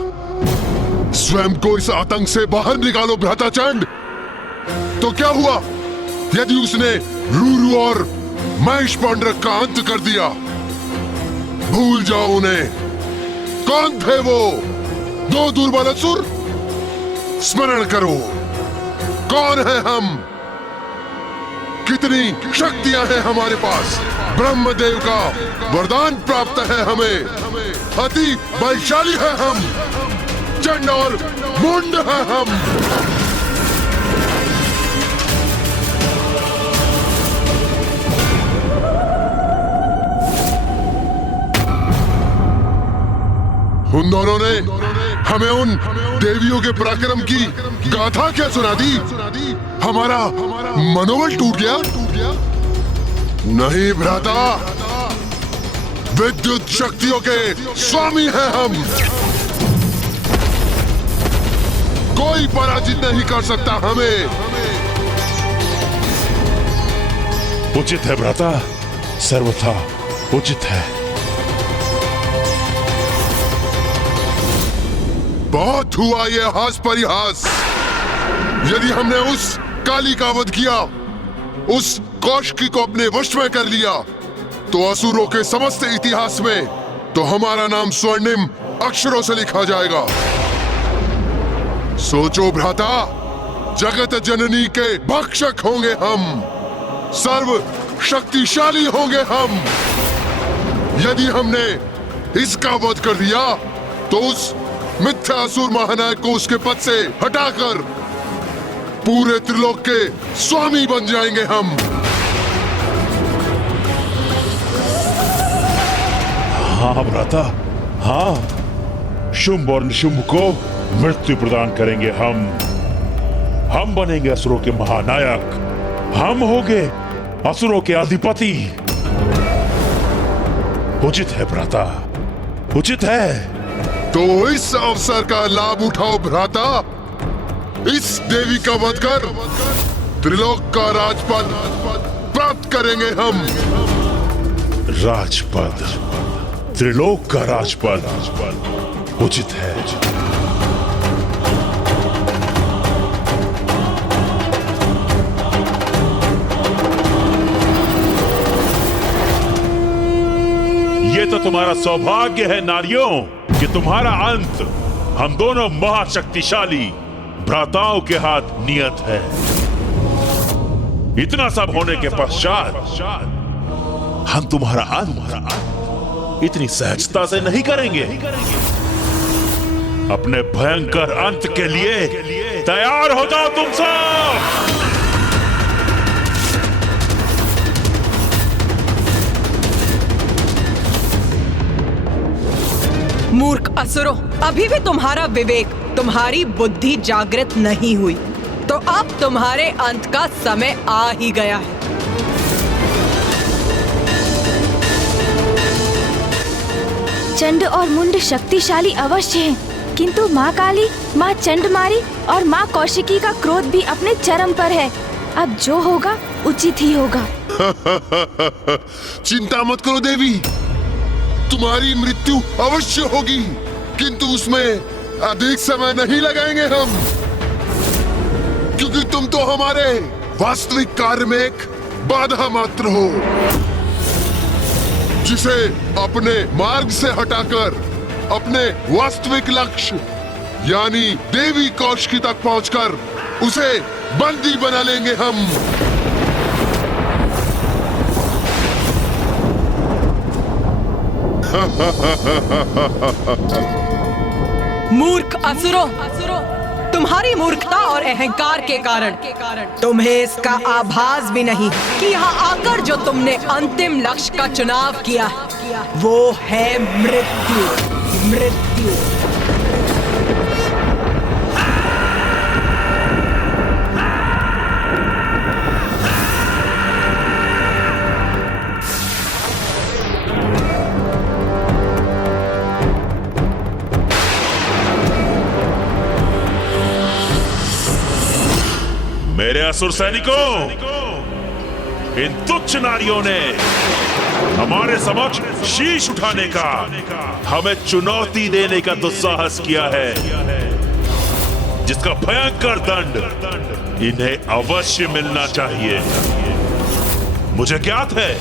स्वयं को इस आतंक से बाहर निकालो भ्राताचंड। तो क्या हुआ यदि उसने रूरू और महेश पांडरक का अंत कर दिया? भूल जाओ उन्हें। कौन थे वो दो दुर्बल असुर? स्मरण करो, कौन है हम, कितनी शक्तियां हैं हमारे पास। ब्रह्मदेव का वरदान प्राप्त है हमें, अति बलशाली है हम, चंड और मुंड है हम। उन दोनों ने हमें उन देवियों के पराक्रम की गाथा क्या सुना दी? हमारा मनोबल टूट गया? नहीं भ्राता, विद्युत शक्तियों के स्वामी हैं हम। कोई पराजित नहीं कर सकता हमें। उचित है भ्राता, सर्वथा उचित है। बहुत हुआ ये हास परिहास। यदि हमने उस काली का वध किया, उस कौशिकी को अपने वश में कर लिया, तो असुरों के समस्त इतिहास में तो हमारा नाम स्वर्णिम अक्षरों से लिखा जाएगा। सोचो भ्राता, जगत जननी के भक्षक होंगे हम, सर्व शक्तिशाली होंगे हम। यदि हमने इसका वध कर दिया तो उस मिथ्या असुर महानायक को उसके पद से हटाकर पूरे त्रिलोक के स्वामी बन जाएंगे हम। हाँ भ्राता, हाँ, शुंभ और निशुंभ को मृत्यु प्रदान करेंगे हम। हम बनेंगे असुरों के महानायक, हम होंगे असुरों के अधिपति। उचित है भ्राता, उचित है। तो इस अवसर का लाभ उठाओ भ्राता। इस देवी का वध कर त्रिलोक का राजपद प्राप्त करेंगे हम। राजपद, त्रिलोक का राजपद उचित है। ये तो तुम्हारा सौभाग्य है नारियों कि तुम्हारा अंत हम दोनों महाशक्तिशाली भ्राताओं के हाथ नियत है। इतना सब होने के पश्चात हम तुम्हारा अंत इतनी सहजता से नहीं करेंगे। अपने भयंकर अंत के लिए तैयार हो जाओ तुम सब। मूर्ख असुरों, अभी भी तुम्हारा विवेक, तुम्हारी बुद्धि जागृत नहीं हुई, तो अब तुम्हारे अंत का समय आ ही गया है। चंड और मुंड शक्तिशाली अवश्य हैं, किंतु माँ काली, माँ चंडमारी और माँ कौशिकी का क्रोध भी अपने चरम पर है। अब जो होगा उचित ही होगा। चिंता मत करो देवी, तुम्हारी मृत्यु अवश्य होगी, किंतु उसमें अधिक समय नहीं लगाएंगे हम, क्योंकि तुम तो हमारे वास्तविक कार्य में एक बाधा मात्र हो, जिसे अपने मार्ग से हटाकर अपने वास्तविक लक्ष्य यानी देवी कौशिकी तक पहुंचकर उसे बंदी बना लेंगे हम। मूर्ख असुरों, तुम्हारी मूर्खता और अहंकार के कारण तुम्हें इसका आभास भी नहीं कि यहाँ आकर जो तुमने अंतिम लक्ष्य का चुनाव किया वो है मृत्यु। मृत्यु मेरे असुर सैनिकों, इन तुच्छ नारियों ने हमारे समक्ष शीश उठाने का, हमें चुनौती देने का दुस्साहस किया है। जिसका भयंकर दंड इन्हें अवश्य मिलना चाहिए। मुझे ज्ञात है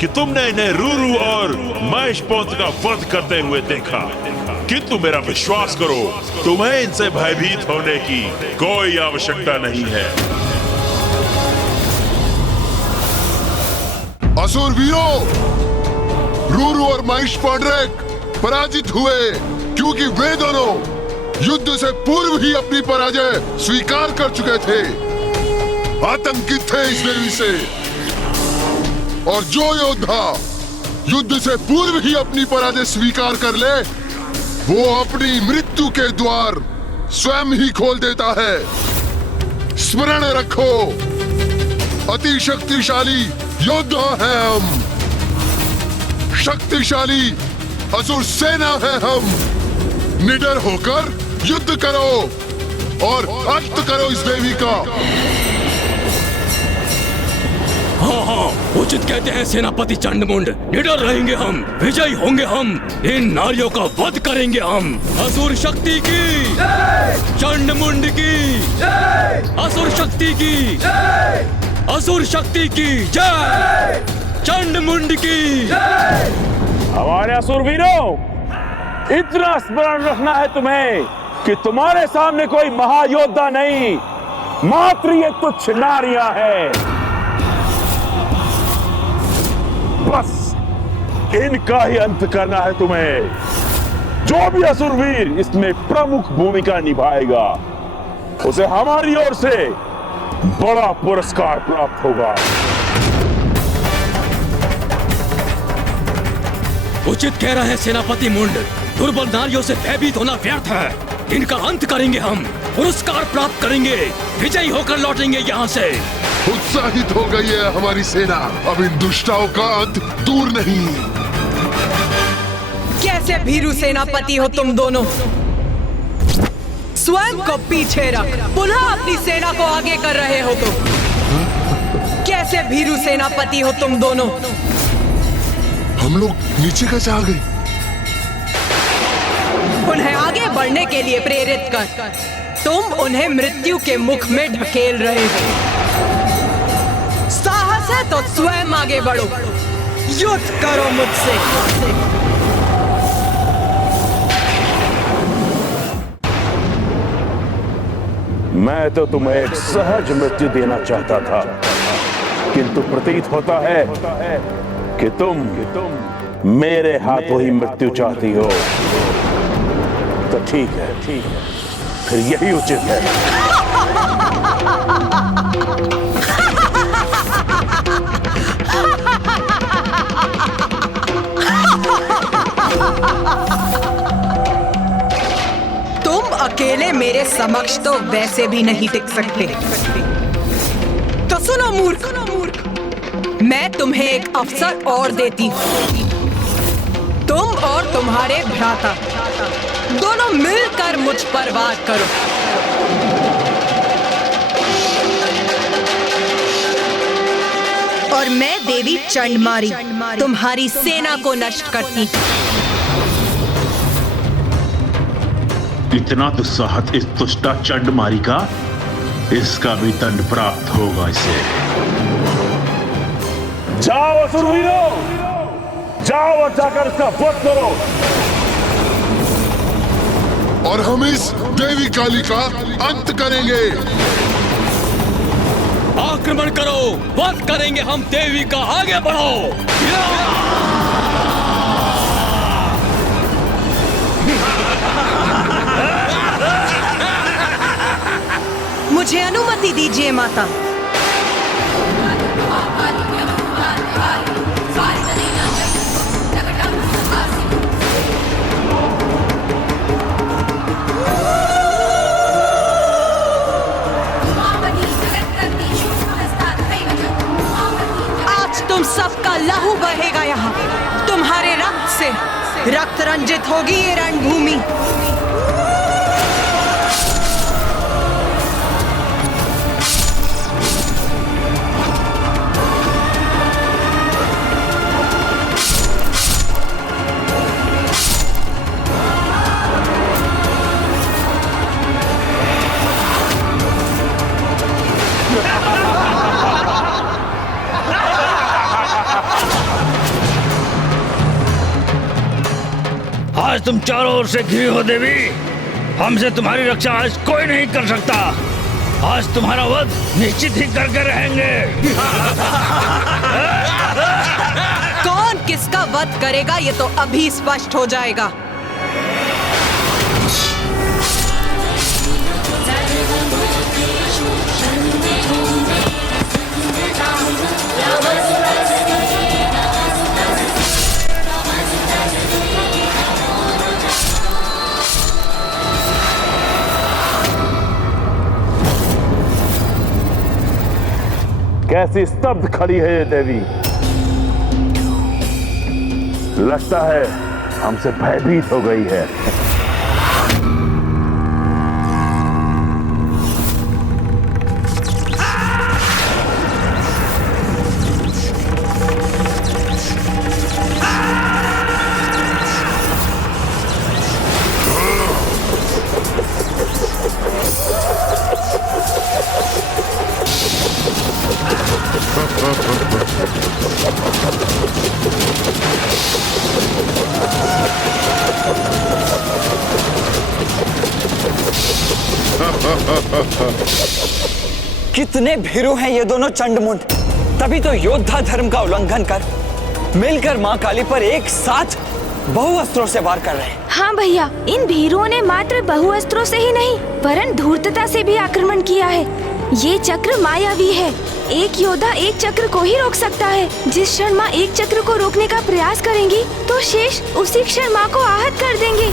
कि तुमने इन्हें रूरू और महेश पोंत का वध करते हुए देखा, किंतु मेरा विश्वास करो, तुम्हें इनसे भयभीत होने की कोई आवश्यकता नहीं है। असुर वीरों, रूरू और महेश पौंड्रेक पराजित हुए क्योंकि वे दोनों युद्ध से पूर्व ही अपनी पराजय स्वीकार कर चुके थे, आतंकित थे इस देवी से। और जो योद्धा युद्ध से पूर्व ही अपनी पराजय स्वीकार कर ले, वो अपनी मृत्यु के द्वार स्वयं ही खोल देता है। स्मरण रखो, अति शक्तिशाली योद्धा है हम, शक्तिशाली असुर सेना है हम। निडर होकर युद्ध करो और अंत करो इस देवी का। हाँ हाँ, उचित कहते हैं सेनापति चंडमुंड। निडर रहेंगे हम, विजयी होंगे हम, इन नारियों का वध करेंगे हम। असुर शक्ति की, चंडमुंड की, असुर शक्ति की, असुर शक्ति की जय, चंडमुंड की। हमारे असुर वीरों, इतना स्मरण रखना है तुम्हें कि तुम्हारे सामने कोई महायोद्धा नहीं, मात्र ये तुच्छ नारियां हैं। बस इनका ही अंत करना है तुम्हें। जो भी असुरवीर इसमें प्रमुख भूमिका निभाएगा, उसे हमारी ओर से बड़ा पुरस्कार प्राप्त होगा। उचित कह रहे हैं सेनापति मुंड, दुर्बल नारियों से भयभीत होना व्यर्थ है। इनका अंत करेंगे हम, पुरस्कार प्राप्त करेंगे, विजयी होकर लौटेंगे यहाँ से। उत्साहित हो गई है हमारी सेना, अब इन दुष्टाओं का अंत दूर नहीं। कैसे भीरू सेनापति हो तुम दोनों? स्वयं को पीछे रख पुनः अपनी सेना को आगे कर रहे हो तुम। कैसे भीरू सेनापति हो तुम दोनों? हम लोग नीचे कैसे आ गए? उन्हें आगे बढ़ने के लिए प्रेरित कर तुम उन्हें मृत्यु के मुख में ढकेल रहे हो। साहस है तो स्वयं आगे बढ़ो, युद्ध करो मुझसे। मैं तो तुम्हें एक सहज मृत्यु देना चाहता था, किंतु प्रतीत होता है कि तुम मेरे हाथों ही मृत्यु चाहती हो। तो ठीक है, फिर यही उचित है। तुम अकेले मेरे समक्ष तो वैसे भी नहीं टिक सकते। तो सुनो मूर्ख, मैं तुम्हें एक अवसर और देती हूँ। तुम और तुम्हारे भ्राता दोनों मिलकर मुझ पर वार करो। और मैं देवी चंडमारी तुम्हारी सेना को नष्ट करती हूँ। इतना दुस्साहस इस दुष्टा चंडमारी का, इसका भी दंड प्राप्त होगा इसे। जाओ असुरवीरों, जाओ और जाकर इसका वध करो। और हम इस देवी काली का अंत करेंगे। आक्रमण करो, वध करेंगे हम देवी का, आगे बढ़ो। मुझे अनुमति दीजिए माता। तुम सबका लहू बहेगा यहाँ, तुम्हारे रक्त से रक्त रंजित होगी ये रणभूमि। आज तुम चारों ओर से घिरी हो देवी। हमसे तुम्हारी रक्षा आज कोई नहीं कर सकता। आज तुम्हारा वध निश्चित ही करके रहेंगे। कौन किसका वध करेगा ये तो अभी स्पष्ट हो जाएगा। कैसी स्तब्ध खड़ी है ये देवी। लगता है हमसे भयभीत हो गई है। कितने भीरू हैं ये दोनों चंडमुंड। तभी तो योद्धा धर्म का उल्लंघन कर मिलकर मां काली पर एक साथ बहुअस्त्रों से वार कर रहे हैं। हाँ भैया, इन भीरुओं ने मात्र बहुअस्त्रों से ही नहीं वरन धूर्तता से भी आक्रमण किया है। ये चक्र मायावी है। एक योद्धा एक चक्र को ही रोक सकता है। जिस क्षण माँ एक चक्र को रोकने का प्रयास करेंगी तो शेष उसी क्षण माँ को आहत कर देंगे।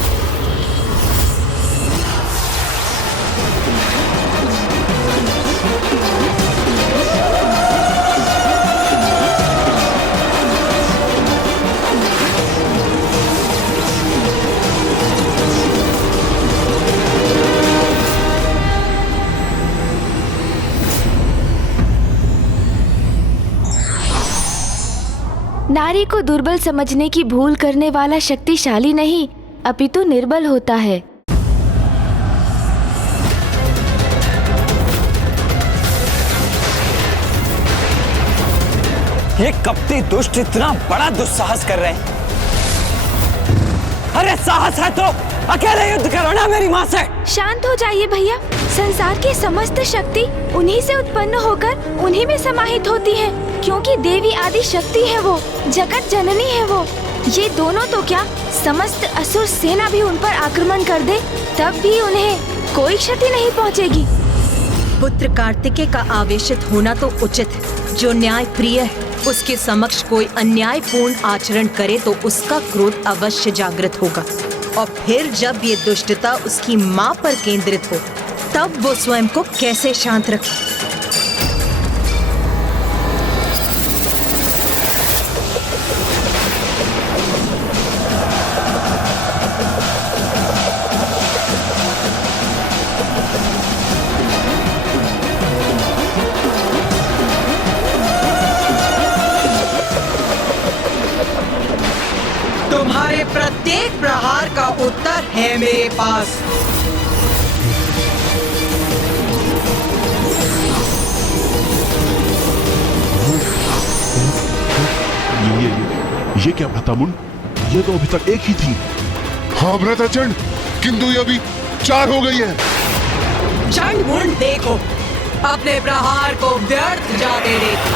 नारी को दुर्बल समझने की भूल करने वाला शक्तिशाली नहीं अपितु निर्बल होता है। ये कपटी दुष्ट इतना बड़ा दुस्साहस कर रहे हैं। अरे साहस है तो अकेले युद्ध करो ना मेरी माँ से। शांत हो जाइए भैया। संसार की समस्त शक्ति उन्हीं से उत्पन्न होकर उन्हीं में समाहित होती है, क्योंकि देवी आदि शक्ति है वो, जगत जननी है वो। ये दोनों तो क्या, समस्त असुर सेना भी उन पर आक्रमण कर दे तब भी उन्हें कोई क्षति नहीं पहुंचेगी। पुत्र कार्तिकेय का आवेशित होना तो उचित है। जो न्याय प्रिय है उसके समक्ष कोई अन्यायपूर्ण आचरण करे तो उसका क्रोध अवश्य जागृत होगा, और फिर जब ये दुष्टता उसकी माँ पर केंद्रित हो तब वो स्वयं को कैसे शांत रखे। तुम्हारे प्रत्येक प्रहार का उत्तर है मेरे पास। ये क्या भ्रातामुंड, ये तो अभी तक एक ही थी। हाँ भ्राताचंड, किंतु ये अभी 4 हो गई है। चंडमुंड देखो, अपने प्रहार को व्यर्थ जाते देखो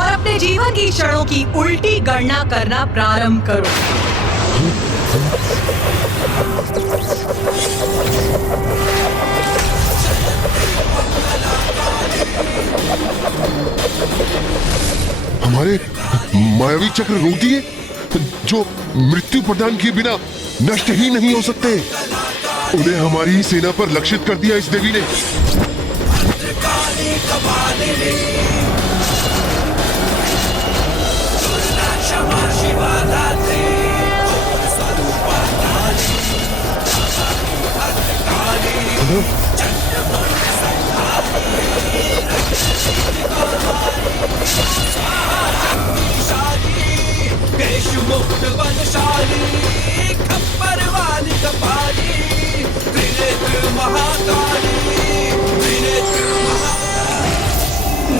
और अपने जीवन की क्षणों की उल्टी गणना करना प्रारंभ करो। हमारे मायावी चक्र रोक दिए, जो मृत्यु प्रदान किए बिना नष्ट ही नहीं हो सकते। उन्हें हमारी ही सेना पर लक्षित कर दिया इस देवी ने।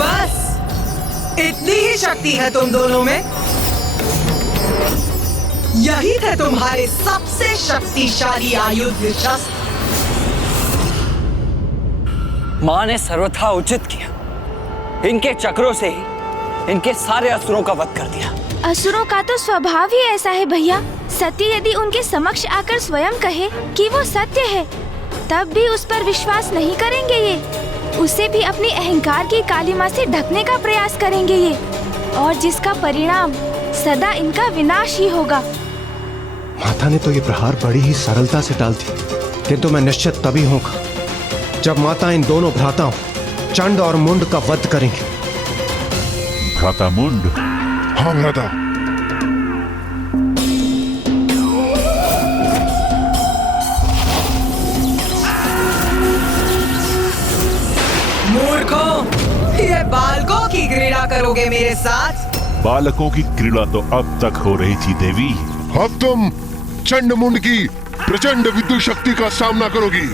बस इतनी ही शक्ति है तुम दोनों में। यही थे तुम्हारे सबसे शक्तिशाली आयुध शस्त्र। माँ ने सर्वथा उचित किया। इनके चक्रों से ही इनके सारे असुरों का वध कर दिया। असुरों का तो स्वभाव ही ऐसा है भैया। सती यदि उनके समक्ष आकर स्वयं कहे कि वो सत्य है, तब भी उस पर विश्वास नहीं करेंगे ये। उसे भी अपनी अहंकार की कालिमा से ढकने का प्रयास करेंगे ये, और जिसका परिणाम सदा इनका विनाश ही होगा। माता ने तो ये प्रहार बड़ी ही सरलता से डाल दी, किंतु मैं निश्चित तभी होगा जब माता इन दोनों भ्राताओं चंड और मुंड का वध करेंगे। भ्राता मुंड? हाँ भ्राता। मूर्खों, ये बालकों की क्रीड़ा करोगे मेरे साथ? बालकों की क्रीड़ा तो अब तक हो रही थी देवी। अब तुम चंड मुंड की प्रचंड विद्युत शक्ति का सामना करोगी।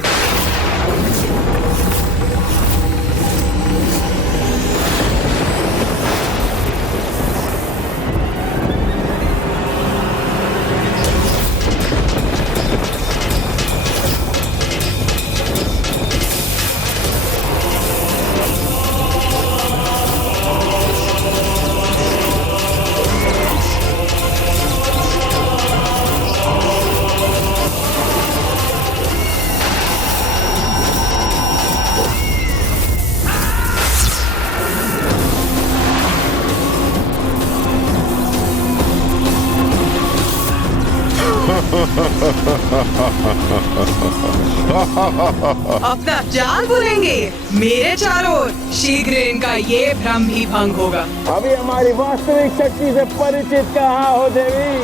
अपना जाल बुनेंगे मेरे चारों ओर। शीघ्र इनका ये भ्रम भी भंग होगा। अभी हमारी वास्तविक शक्ति से परिचित कहाँ हो देवी?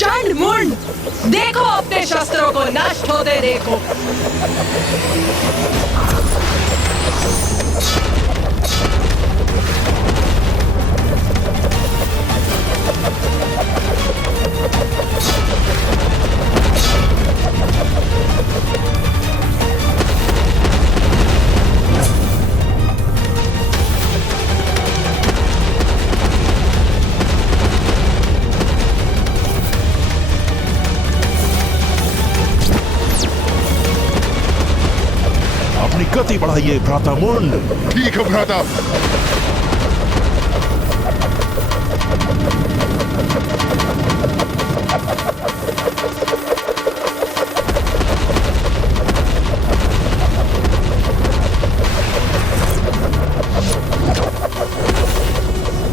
चंड मुंड, देखो अपने शस्त्रों को नष्ट होते देखो। गति बढ़ाइए भ्राता मुंड। ठीक है भ्राता।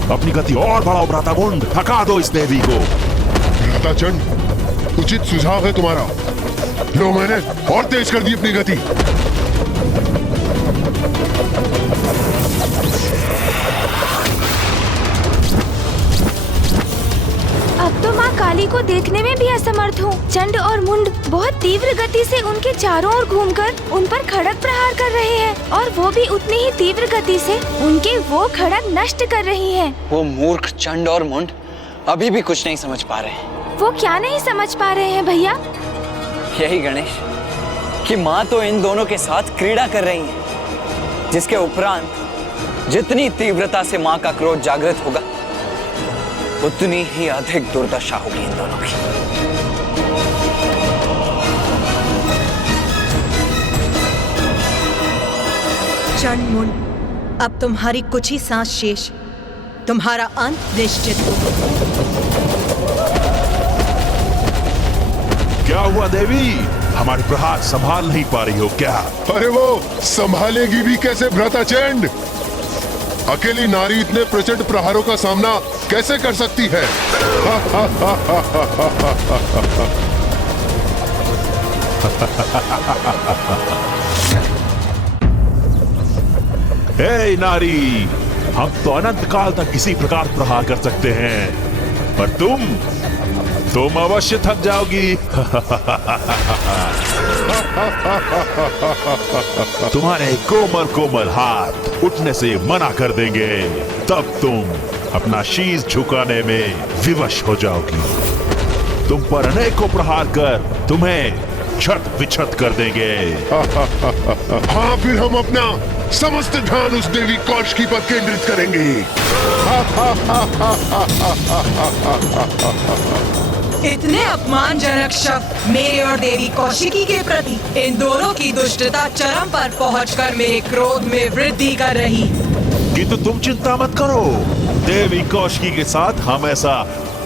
अपनी गति और बढ़ाओ भ्राता मुंड, थका दो इस देवी को। भ्राता चंड, उचित सुझाव है तुम्हारा। लो, मैंने और तेज कर दी अपनी गति। अब तो माँ काली को देखने में भी असमर्थ हूँ। चंड और मुंड बहुत तीव्र गति से उनके चारों ओर घूमकर उन पर खड़ग प्रहार कर रहे हैं, और वो भी उतनी ही तीव्र गति से उनके वो खड़ग नष्ट कर रही हैं। वो मूर्ख चंड और मुंड अभी भी कुछ नहीं समझ पा रहे हैं। वो क्या नहीं समझ पा रहे हैं भैया? यही गणेश कि माँ तो इन दोनों के साथ क्रीड़ा कर रही है, जिसके उपरांत जितनी तीव्रता से माँ का क्रोध जागृत होगा, उतनी ही अधिक दुर्दशा होगी इन दोनों की। चंड मुंड, अब तुम्हारी कुछ ही सांस शेष, तुम्हारा अंत निश्चित होगा। क्या हुआ देवी? हमारे प्रहार संभाल नहीं पा रही हो क्या? अरे वो संभालेगी भी कैसे भ्राता चंड? अकेली नारी इतने प्रचंड प्रहारों का सामना कैसे कर सकती है? हे नारी, हम तो अनंत काल तक किसी प्रकार प्रहार कर सकते हैं, पर तुम अवश्य थक जाओगी। तुम्हारे कोमल कोमल हाथ उठने से मना कर देंगे, तब तुम अपना शीश झुकाने में विवश हो जाओगी। तुम पर अनेकों प्रहार कर तुम्हें छत विछत कर देंगे। हाँ, फिर हम अपना समस्त ध्यान उस देवी कौशिकी पर केंद्रित करेंगे। इतने अपमानजनक शब्द मेरे और देवी कौशिकी के प्रति, इन दोनों की दुष्टता चरम पर पहुंचकर मेरे क्रोध में वृद्धि कर रही। किंतु तुम चिंता मत करो, देवी कौशिकी के साथ हम ऐसा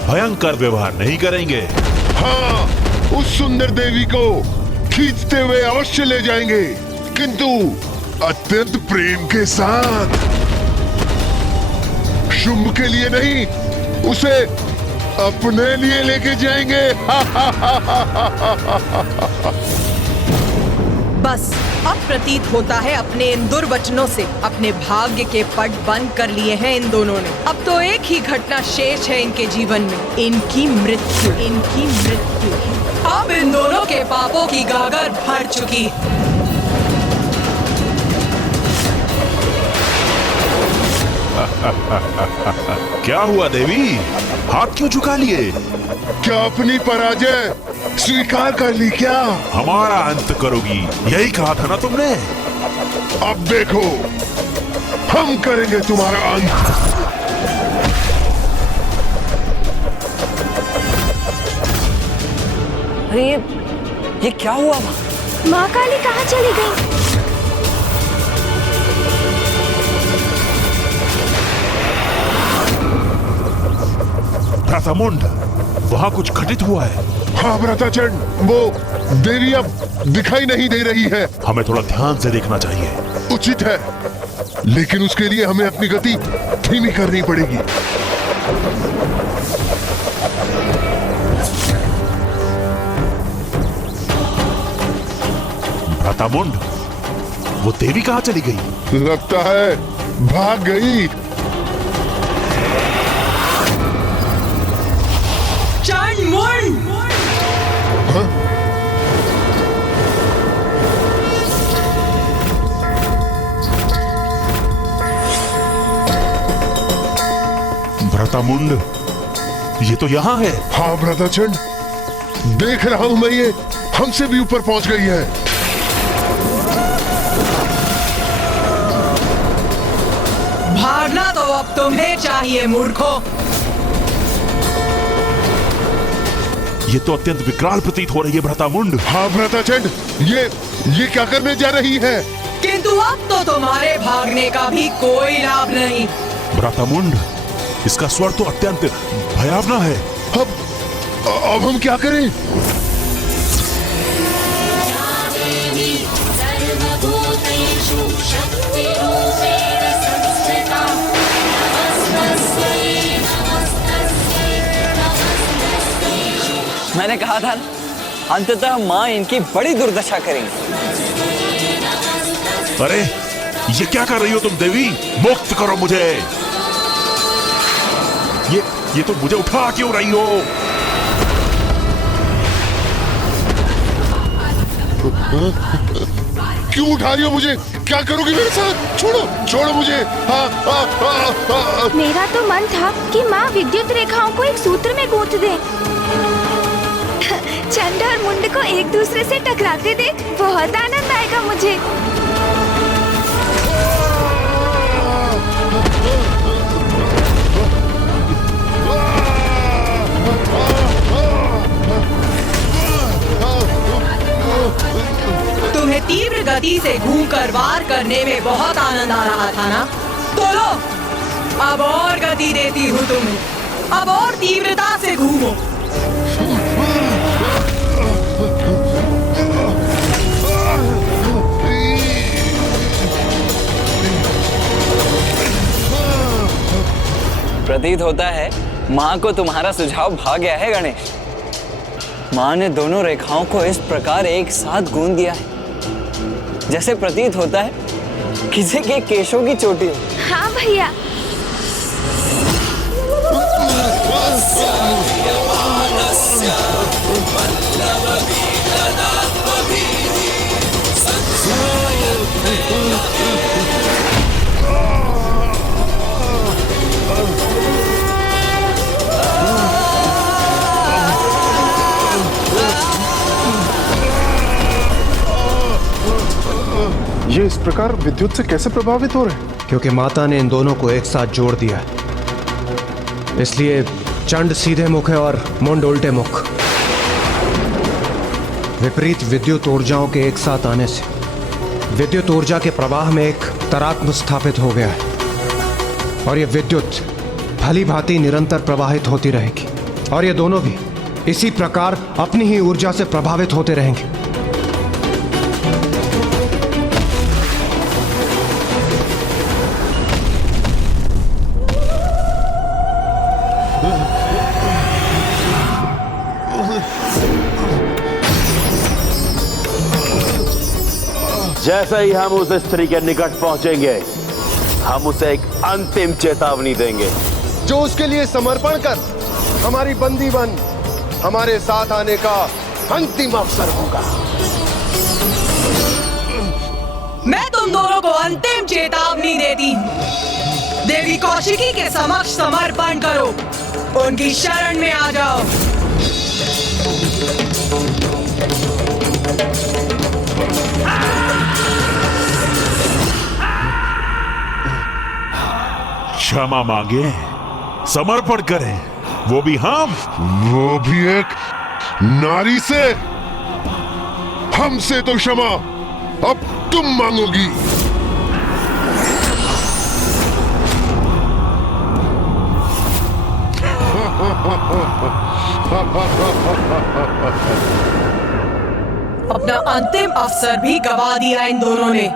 भयंकर व्यवहार नहीं करेंगे। हाँ, उस सुंदर देवी को खींचते हुए अवश्य ले जाएंगे, किंतु अत्यंत प्रेम के साथ। शुंभ के लिए नहीं, उसे अपने लिए लेके जाएंगे। बस अब प्रतीत होता है अपने इन दुर्वचनों से अपने भाग्य के पट बंद कर लिए हैं इन दोनों ने। अब तो एक ही घटना शेष है इनके जीवन में, इनकी मृत्यु। इनकी मृत्यु। अब इन दोनों के पापों की गागर भर चुकी। क्या हुआ देवी, हाथ क्यों झुका लिए? क्या अपनी पराजय स्वीकार कर ली क्या? हमारा अंत करोगी, यही कहा था ना तुमने। अब देखो, हम करेंगे तुम्हारा अंत। अरे ये क्या हुआ? माँ काली कहाँ चली गई? भ्रातामुंड, वहाँ कुछ घटित हुआ है। हाँ भ्राताचंड, वो देवी अब दिखाई नहीं दे रही है। हमें थोड़ा ध्यान से देखना चाहिए। उचित है, लेकिन उसके लिए हमें अपनी गति धीमी करनी पड़ेगी। भ्रातामुंड, वो देवी कहाँ चली गई? लगता है भाग गई। हाँ? भ्रातामुंड, ये तो यहाँ है। हाँ भ्राताचंड, देख रहा हूँ मैं, ये हमसे भी ऊपर पहुंच गई है। भागना तो अब तुम्हें चाहिए मूर्खों। ये तो अत्यंत विकराल प्रतीत हो रही है भ्रातामुंड। हाँ भ्राताचंड, ये क्या करने जा रही है? किंतु अब तो तुम्हारे भागने का भी कोई लाभ नहीं। भ्रातामुंड, इसका स्वर तो अत्यंत भयावना है। अब हम क्या करें? मैंने कहा था ना, अंततः माँ इनकी बड़ी दुर्दशा करेंगी। अरे ये क्या कर रही हो तुम देवी? मुक्त करो मुझे। ये तो मुझे उठा क्यों रही हो? क्यों उठा रही हो मुझे? क्या करोगी मेरे साथ? छोड़ो मुझे। मेरा तो मन था कि माँ विद्युत रेखाओं को एक सूत्र में गूंथ दे। चंड और मुंड को एक दूसरे से टकराते देख बहुत आनंद आएगा मुझे। तुम्हें तीव्र गति से घूमकर वार करने में बहुत आनंद आ रहा था ना? तो लो, अब और गति देती हूँ तुम्हें। अब और तीव्रता से घूमो। प्रतीत होता है माँ को तुम्हारा सुझाव भा गया है गणेश। माँ ने दोनों रेखाओं को इस प्रकार एक साथ गूंथ दिया है जैसे प्रतीत होता है किसी के केशों की चोटी हो। हाँ भैया। ये इस प्रकार विद्युत से कैसे प्रभावित हो रहे हैं? क्योंकि माता ने इन दोनों को एक साथ जोड़ दिया है। इसलिए चंड सीधे मुख है और मुंड उल्टे मुख। विपरीत विद्युत ऊर्जाओं के एक साथ आने से विद्युत ऊर्जा के प्रवाह में एक तरात्म स्थापित हो गया है और ये विद्युत भली भांति निरंतर प्रवाहित होती रहेगी और ये दोनों भी इसी प्रकार अपनी ही ऊर्जा से प्रभावित होते रहेंगे। जैसे ही हम उस स्त्री के निकट पहुंचेंगे, हम उसे एक अंतिम चेतावनी देंगे जो उसके लिए समर्पण कर हमारी बंदी बन हमारे साथ आने का अंतिम अवसर होगा। मैं तुम दोनों को अंतिम चेतावनी देती हूँ। देवी कौशिकी के समक्ष समर्पण करो, उनकी शरण में आ जाओ। क्षमा मांगे, समर्पण करें, वो भी हम, वो भी एक नारी से। हमसे तो क्षमा अब तुम मांगोगी। अपना अंतिम अवसर भी गवा दिया इन दोनों ने।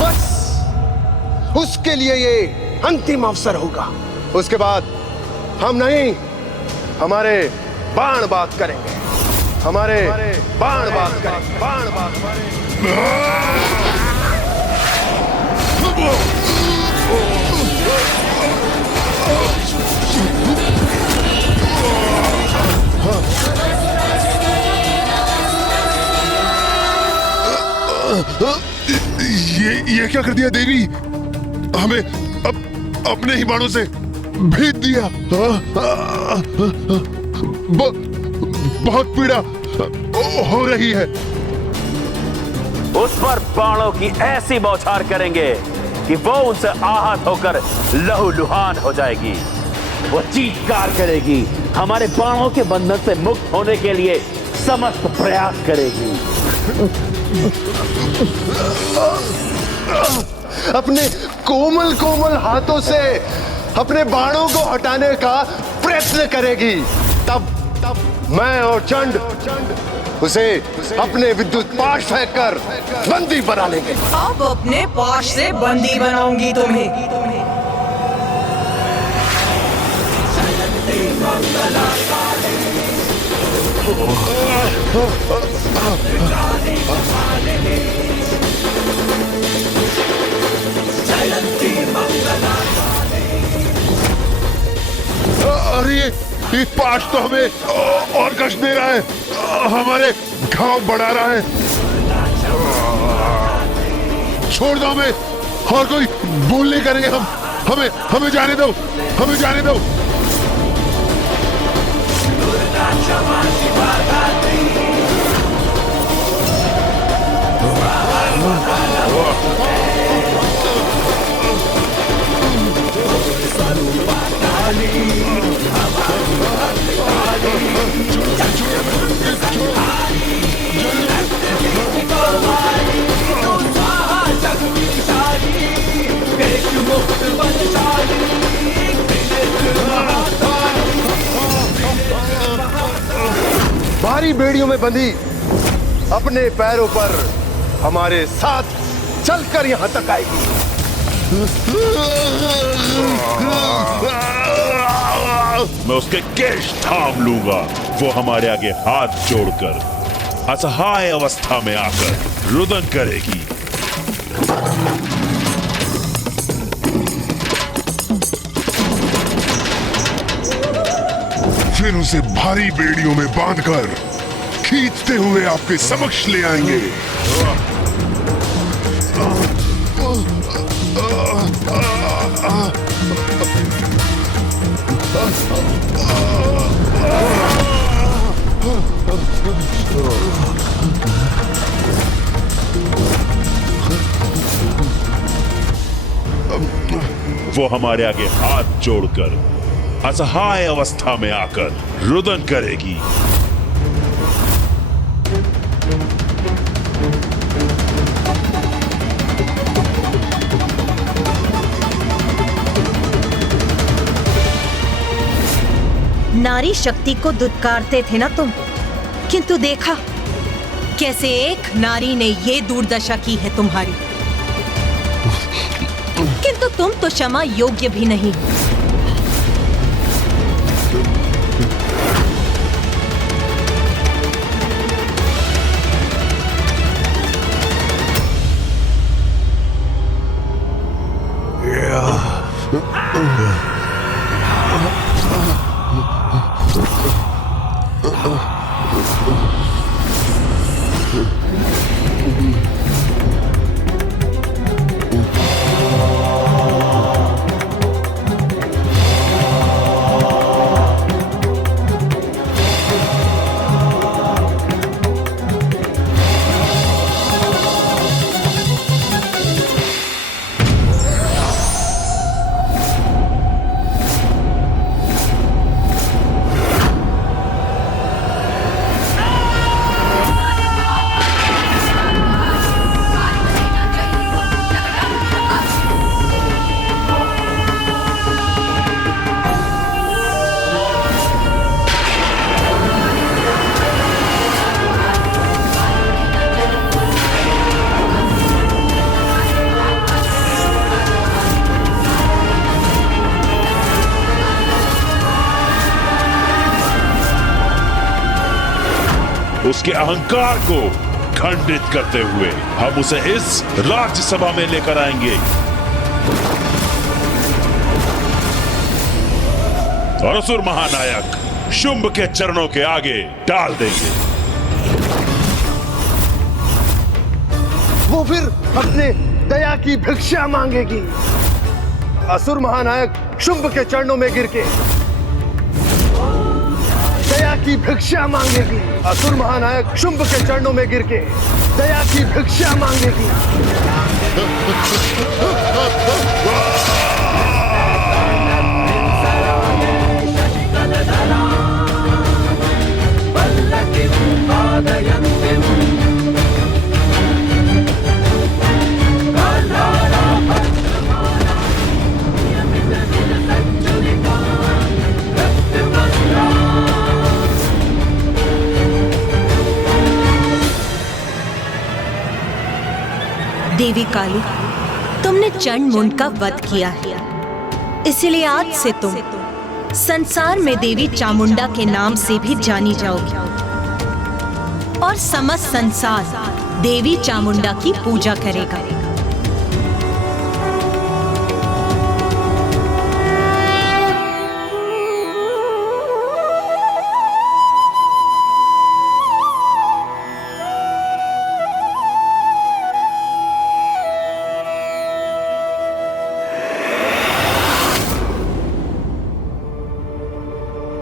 बस उसके लिए ये अंतिम अवसर होगा। उसके बाद हम नहीं, हमारे बाण बात करेंगे, हमारे बाण बात करेंगे, बाण बात ये क्या कर दिया देवी? हमें अपने ही बाणों से भेद दिया। बहुत पीड़ा हो रही है। उस पर बाणों की ऐसी बौछार करेंगे कि वो उनसे आहत होकर लहूलुहान हो जाएगी। वो चीत्कार करेगी, हमारे बाणों के बंधन से मुक्त होने के लिए समस्त प्रयास करेगी। अपने कोमल कोमल हाथों से अपने बाणों को हटाने का प्रयत्न करेगी। तब मैं और चंड उसे अपने विद्युत पाश फेंक कर बंदी बना लेंगे। अब अपने पाश से बंदी बनाऊंगी तुम्हें। अरे ये पाश तो हमें और कष्ट दे रहा है, हमारे घाव बढ़ा रहा है। छोड़ दो हमें, और कोई भूल नहीं करेंगे हम। हमें जाने दो, हमें जाने दो। भारी बेड़ियों में बंधी अपने पैरों पर हमारे साथ चलकर यहां तक आएगी। मैं उसके केश थाम लूंगा। वो हमारे आगे हाथ जोड़कर असहाय अवस्था में आकर रुदन करेगी। फिर उसे भारी बेड़ियों में बांधकर खींचते हुए आपके समक्ष ले आएंगे। वो हमारे आगे हाथ जोड़कर असहाय अवस्था में आकर रुदन करेगी। नारी शक्ति को दुत्कारते थे ना तुम, किंतु देखा कैसे एक नारी ने ये दुर्दशा की है तुम्हारी। किंतु तुम तो क्षमा योग्य भी नहीं। उसके अहंकार को खंडित करते हुए हम उसे इस राज्यसभा में लेकर आएंगे और असुर महानायक शुंभ के चरणों के आगे डाल देंगे। वो फिर अपने दया की भिक्षा मांगेगी। असुर महानायक शुंभ के चरणों में गिर के दया की भिक्षा मांगेगी। असुर महानायक शुंभ के चरणों में गिर के दया की भिक्षा मांगेगी। देवी काली, तुमने चंड मुंड का वध किया है, इसलिए आज से तुम संसार में देवी चामुंडा के नाम से भी जानी जाओगी और समस्त संसार देवी चामुंडा की पूजा करेगा।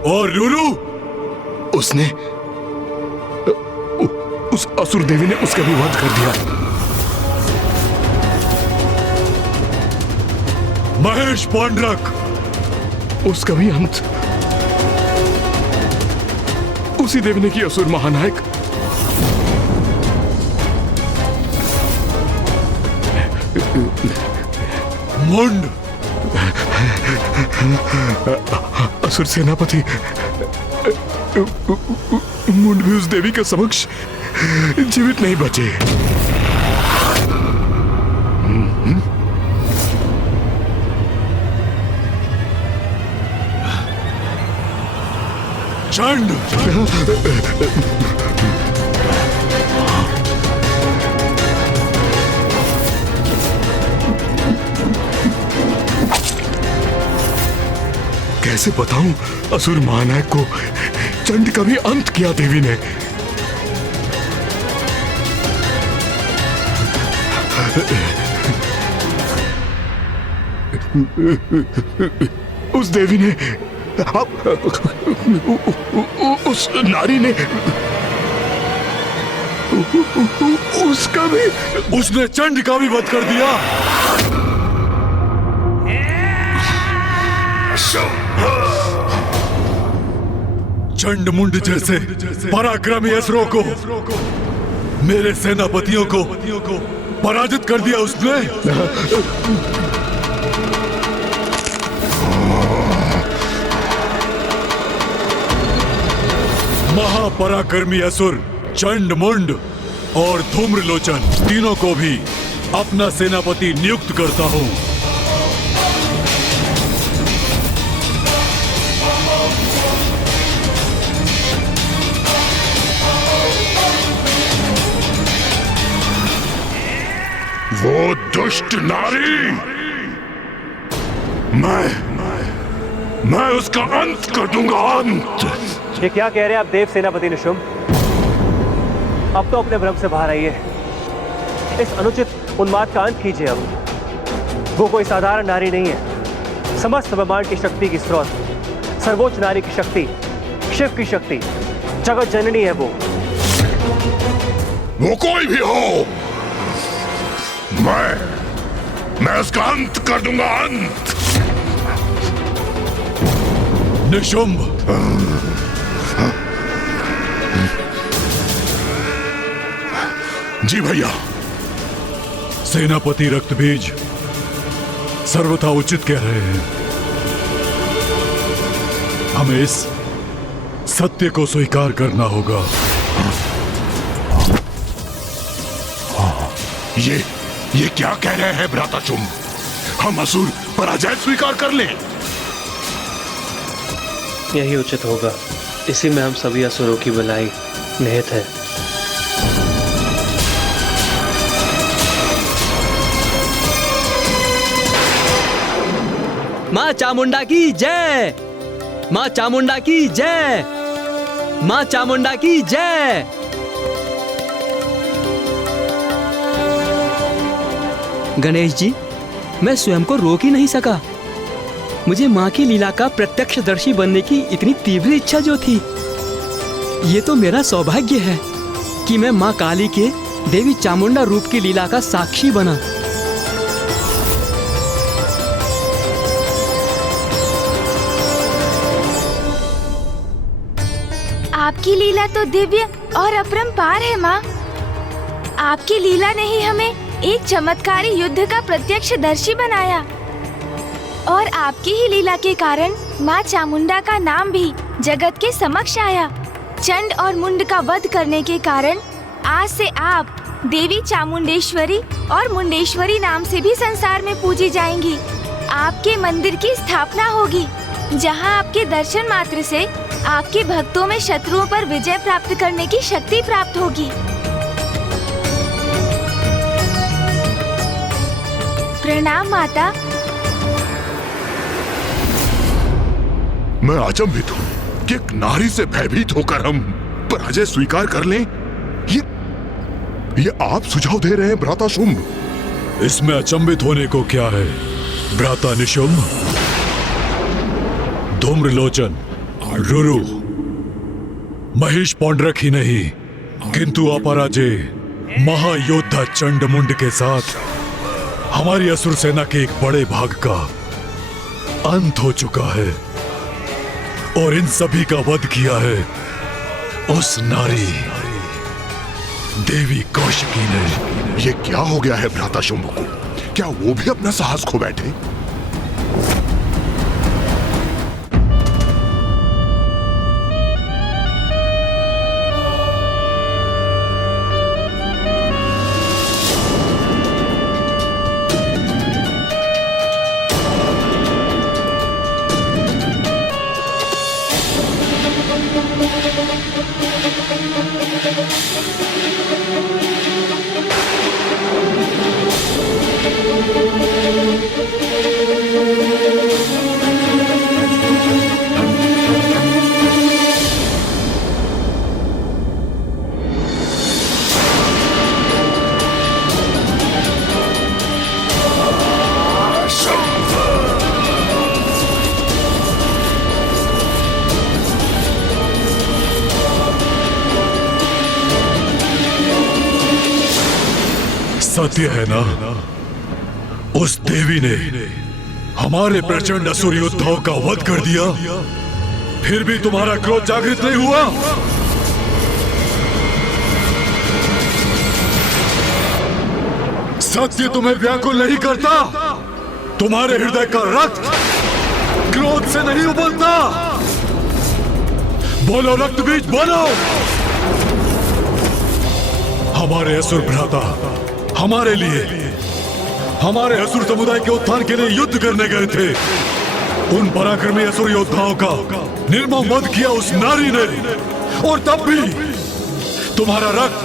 और लूलू, उसने उस असुर देवी ने उसका भी वध कर दिया। महेश पांडरक, उसका भी अंत उसी देवी ने किया। असुर महानायक, मुंड, असुर सेनापति मुंड भी उस देवी के समक्ष जीवित नहीं बचे। चंड, कैसे बताऊं असुर महानायक को चंड का भी अंत किया देवी ने। उस देवी ने, उस नारी ने, उसका भी, उसने चंड का भी वध कर दिया। चंडमुंड जैसे पराक्रमी असुरों को, मेरे सेनापतियों को पराजित कर दिया उसने। महापराक्रमी असुर चंडमुंड और धूम्रलोचन तीनों को भी अपना सेनापति नियुक्त करता हूं। वो दुष्ट नारी, मैं उसका अंत कर दूंगा, अंत। ये क्या कह रहे हैं आप देव सेनापति निशुंभ? अब तो अपने भ्रम से बाहर आइए। इस अनुचित उन्माद का अंत कीजिए। अब वो कोई साधारण नारी नहीं है, समस्त ब्रह्मांड की शक्ति की स्रोत, सर्वोच्च नारी की शक्ति, शिव की शक्ति, जगत जननी है वो कोई भी हो, मैं उसका अंत कर दूंगा, अंत। निशुंभ, जी भैया। सेनापति रक्तबीज सर्वथा उचित कह रहे हैं। हमें इस सत्य को स्वीकार करना होगा। ये क्या कह रहे हैं भ्राताशुंभ? हम असुर पराजय स्वीकार कर लें? यही उचित होगा। इसी में हम सभी असुरों की भलाई निहित है। माँ चामुंडा की जय! माँ चामुंडा की जय! माँ चामुंडा की जय! गणेश जी, मैं स्वयं को रोक ही नहीं सका। मुझे माँ की लीला का प्रत्यक्षदर्शी बनने की इतनी तीव्र इच्छा जो थी, ये तो मेरा सौभाग्य है कि मैं माँ काली के देवी चामुंडा रूप की लीला का साक्षी बना। आपकी लीला तो दिव्य और अपरंपार है माँ। आपकी लीला ने ही हमें एक चमत्कारी युद्ध का प्रत्यक्षदर्शी बनाया और आपकी ही लीला के कारण माँ चामुंडा का नाम भी जगत के समक्ष आया। चंड और मुंड का वध करने के कारण आज से आप देवी चामुंडेश्वरी और मुंडेश्वरी नाम से भी संसार में पूजी जाएंगी। आपके मंदिर की स्थापना होगी, जहाँ आपके दर्शन मात्र से आपके भक्तों में शत्रुओं पर विजय प्राप्त करने की शक्ति प्राप्त होगी। प्रणाम माता। मैं अचंभित हूँ कि एक नारी से भयभीत होकर हम पराजय स्वीकार कर लें। ये आप सुझाव दे रहे हैं भ्राताशुंभ? इसमें अचंभित होने को क्या है भ्राता निशुंभ? धूम्रलोचन, रुरु, महेश पौंड्रक ही नहीं किंतु अपराजय महायोद्धा चंडमुंड के साथ हमारी असुर सेना के एक बड़े भाग का अंत हो चुका है और इन सभी का वध किया है उस नारी देवी कौशिकी ने। ये क्या हो गया है भ्राताशुंभ को? क्या वो भी अपना साहस खो बैठे? सत्य है ना, उस देवी ने हमारे प्रचंड असुर योद्धाओं का वध कर दिया, फिर भी तुम्हारा क्रोध जागृत नहीं हुआ। सत्य तुम्हें व्याकुल नहीं करता, तुम्हारे हृदय का रक्त क्रोध से नहीं उबलता। बोलो रक्त बीज बोलो। हमारे असुर भ्राता हमारे लिए, हमारे असुर समुदाय के उत्थान के लिए युद्ध करने गए थे। उन पराक्रमी असुर योद्धाओं का निर्मम वध किया उस नारी ने, और तब भी तुम्हारा रक्त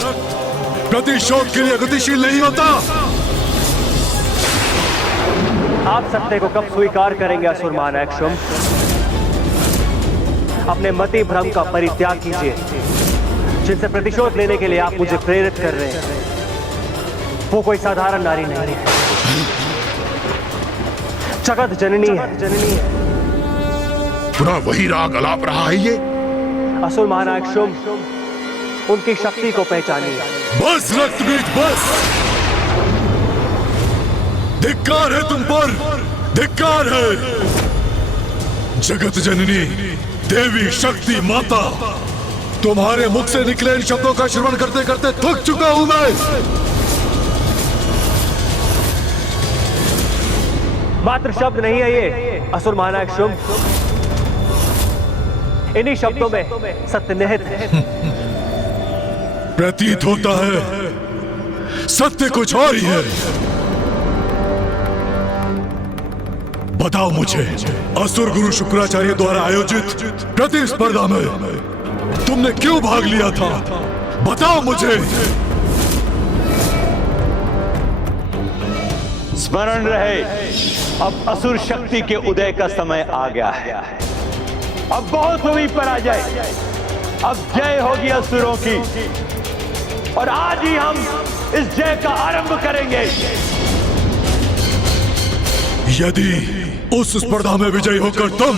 प्रतिशोध के लिए गतिशील नहीं होता। आप सत्य को कब स्वीकार करेंगे असुर महानायक शुंभ? अपने मति भ्रम का परित्याग कीजिए, जिनसे प्रतिशोध लेने के लिए आप मुझे प्रेरित कर रहे हैं। वो कोई साधारण नारी नहीं है, जगत जननी है। पुनः वही राग अलाप रहा है ये। असुर महानायक शुंभ, उनकी शक्ति को पहचानिए। बस रक्त बीज बस। धिक्कार है तुम पर, धिक्कार है। जगत जननी देवी शक्ति माता, तुम्हारे मुख से निकले इन शब्दों का श्रवण करते करते थक चुका हूं मैं। मात्र शब्द नहीं है ये असुर महानायक शुंभ, इन्हीं शब्दों में सत्य निहित है। प्रतीत होता है सत्य कुछ और ही है। बताओ मुझे, असुर गुरु शुक्राचार्य द्वारा आयोजित प्रतिस्पर्धा में तुमने क्यों भाग लिया था? बताओ मुझे। स्मरण रहे, अब असुर शक्ति के उदय का समय आ गया है। अब बहुत हुई पराजय, अब जय होगी असुरों की, और आज ही हम इस जय का आरंभ करेंगे। यदि उस स्पर्धा में विजयी होकर तुम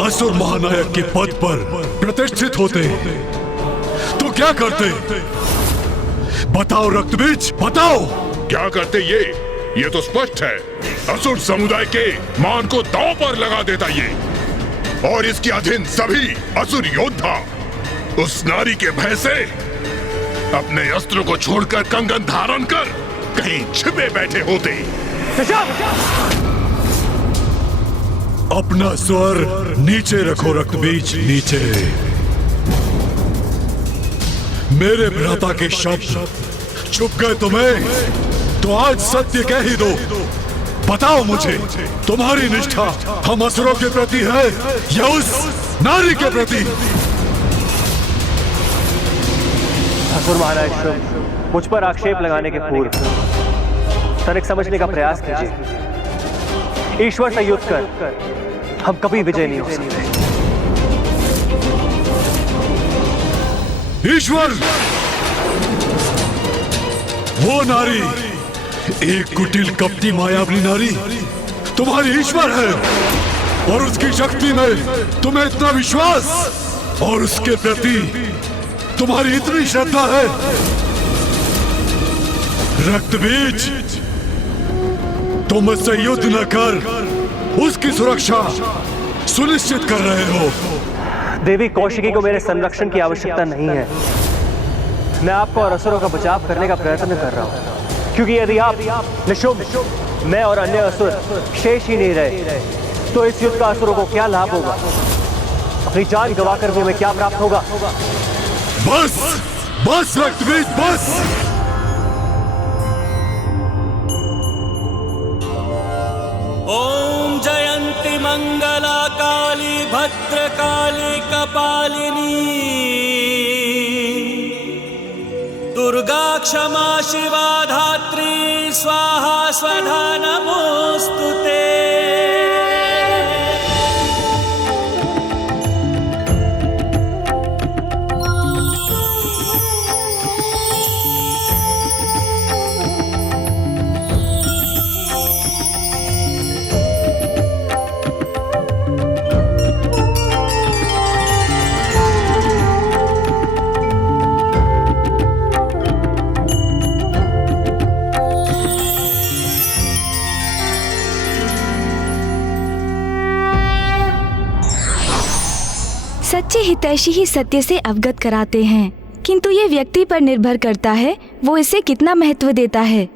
असुर महानायक के पद पर प्रतिष्ठित होते तो क्या करते? बताओ रक्तबीज, बताओ। क्या करते ये तो स्पष्ट है। असुर समुदाय के मान को दांव पर लगा देता ये, और इसके अधीन सभी असुर योद्धा उस नारी के भय से अपने अस्त्र को छोड़कर कंगन धारण कर कहीं छिपे बैठे होते। अपना स्वर नीचे रखो रक्तबीज, नीचे। मेरे भ्राता के शब्द चुप गए तुम्हें, तो आज सत्य कह ही दो। बताओ मुझे, तुम्हारी निष्ठा हम असुरों के प्रति है या उस नारी के प्रति? असुर महाराज शुंभ, मुझ पर आक्षेप लगाने के पूर्व तनिक समझने का प्रयास कीजिए। ईश्वर से युद्ध कर हम कभी विजय नहीं हो सकते। ईश्वर, वो नारी, एक कुटिल कपटी मायावी नारी तुम्हारी ईश्वर है, और उसकी शक्ति में तुम्हें इतना विश्वास और उसके प्रति तुम्हारी इतनी श्रद्धा है। रक्तबीज, तुम उससे युद्ध न कर उसकी सुरक्षा सुनिश्चित कर रहे हो। देवी कौशिकी को मेरे संरक्षण की आवश्यकता नहीं है। मैं आपको और असुरों का बचाव करने का प्रयत्न कर रहा हूं, क्योंकि यदि आप निशुंभ, मैं और अन्य असुर शेष ही नहीं रहे तो इस युद्ध का असुरों को क्या लाभ होगा? अपनी जान गंवाकर भी हमें क्या प्राप्त होगा? बस बस रक्तबीज, बस। ओम जयंती मंगला काली भद्रकाली कपालिनी, दुर्गा क्षमा शिवा धात्री स्वाहा स्वधा नमोस्तुते। सच्चे हितैषी ही सत्य से अवगत कराते हैं, किंतु ये व्यक्ति पर निर्भर करता है वो इसे कितना महत्व देता है।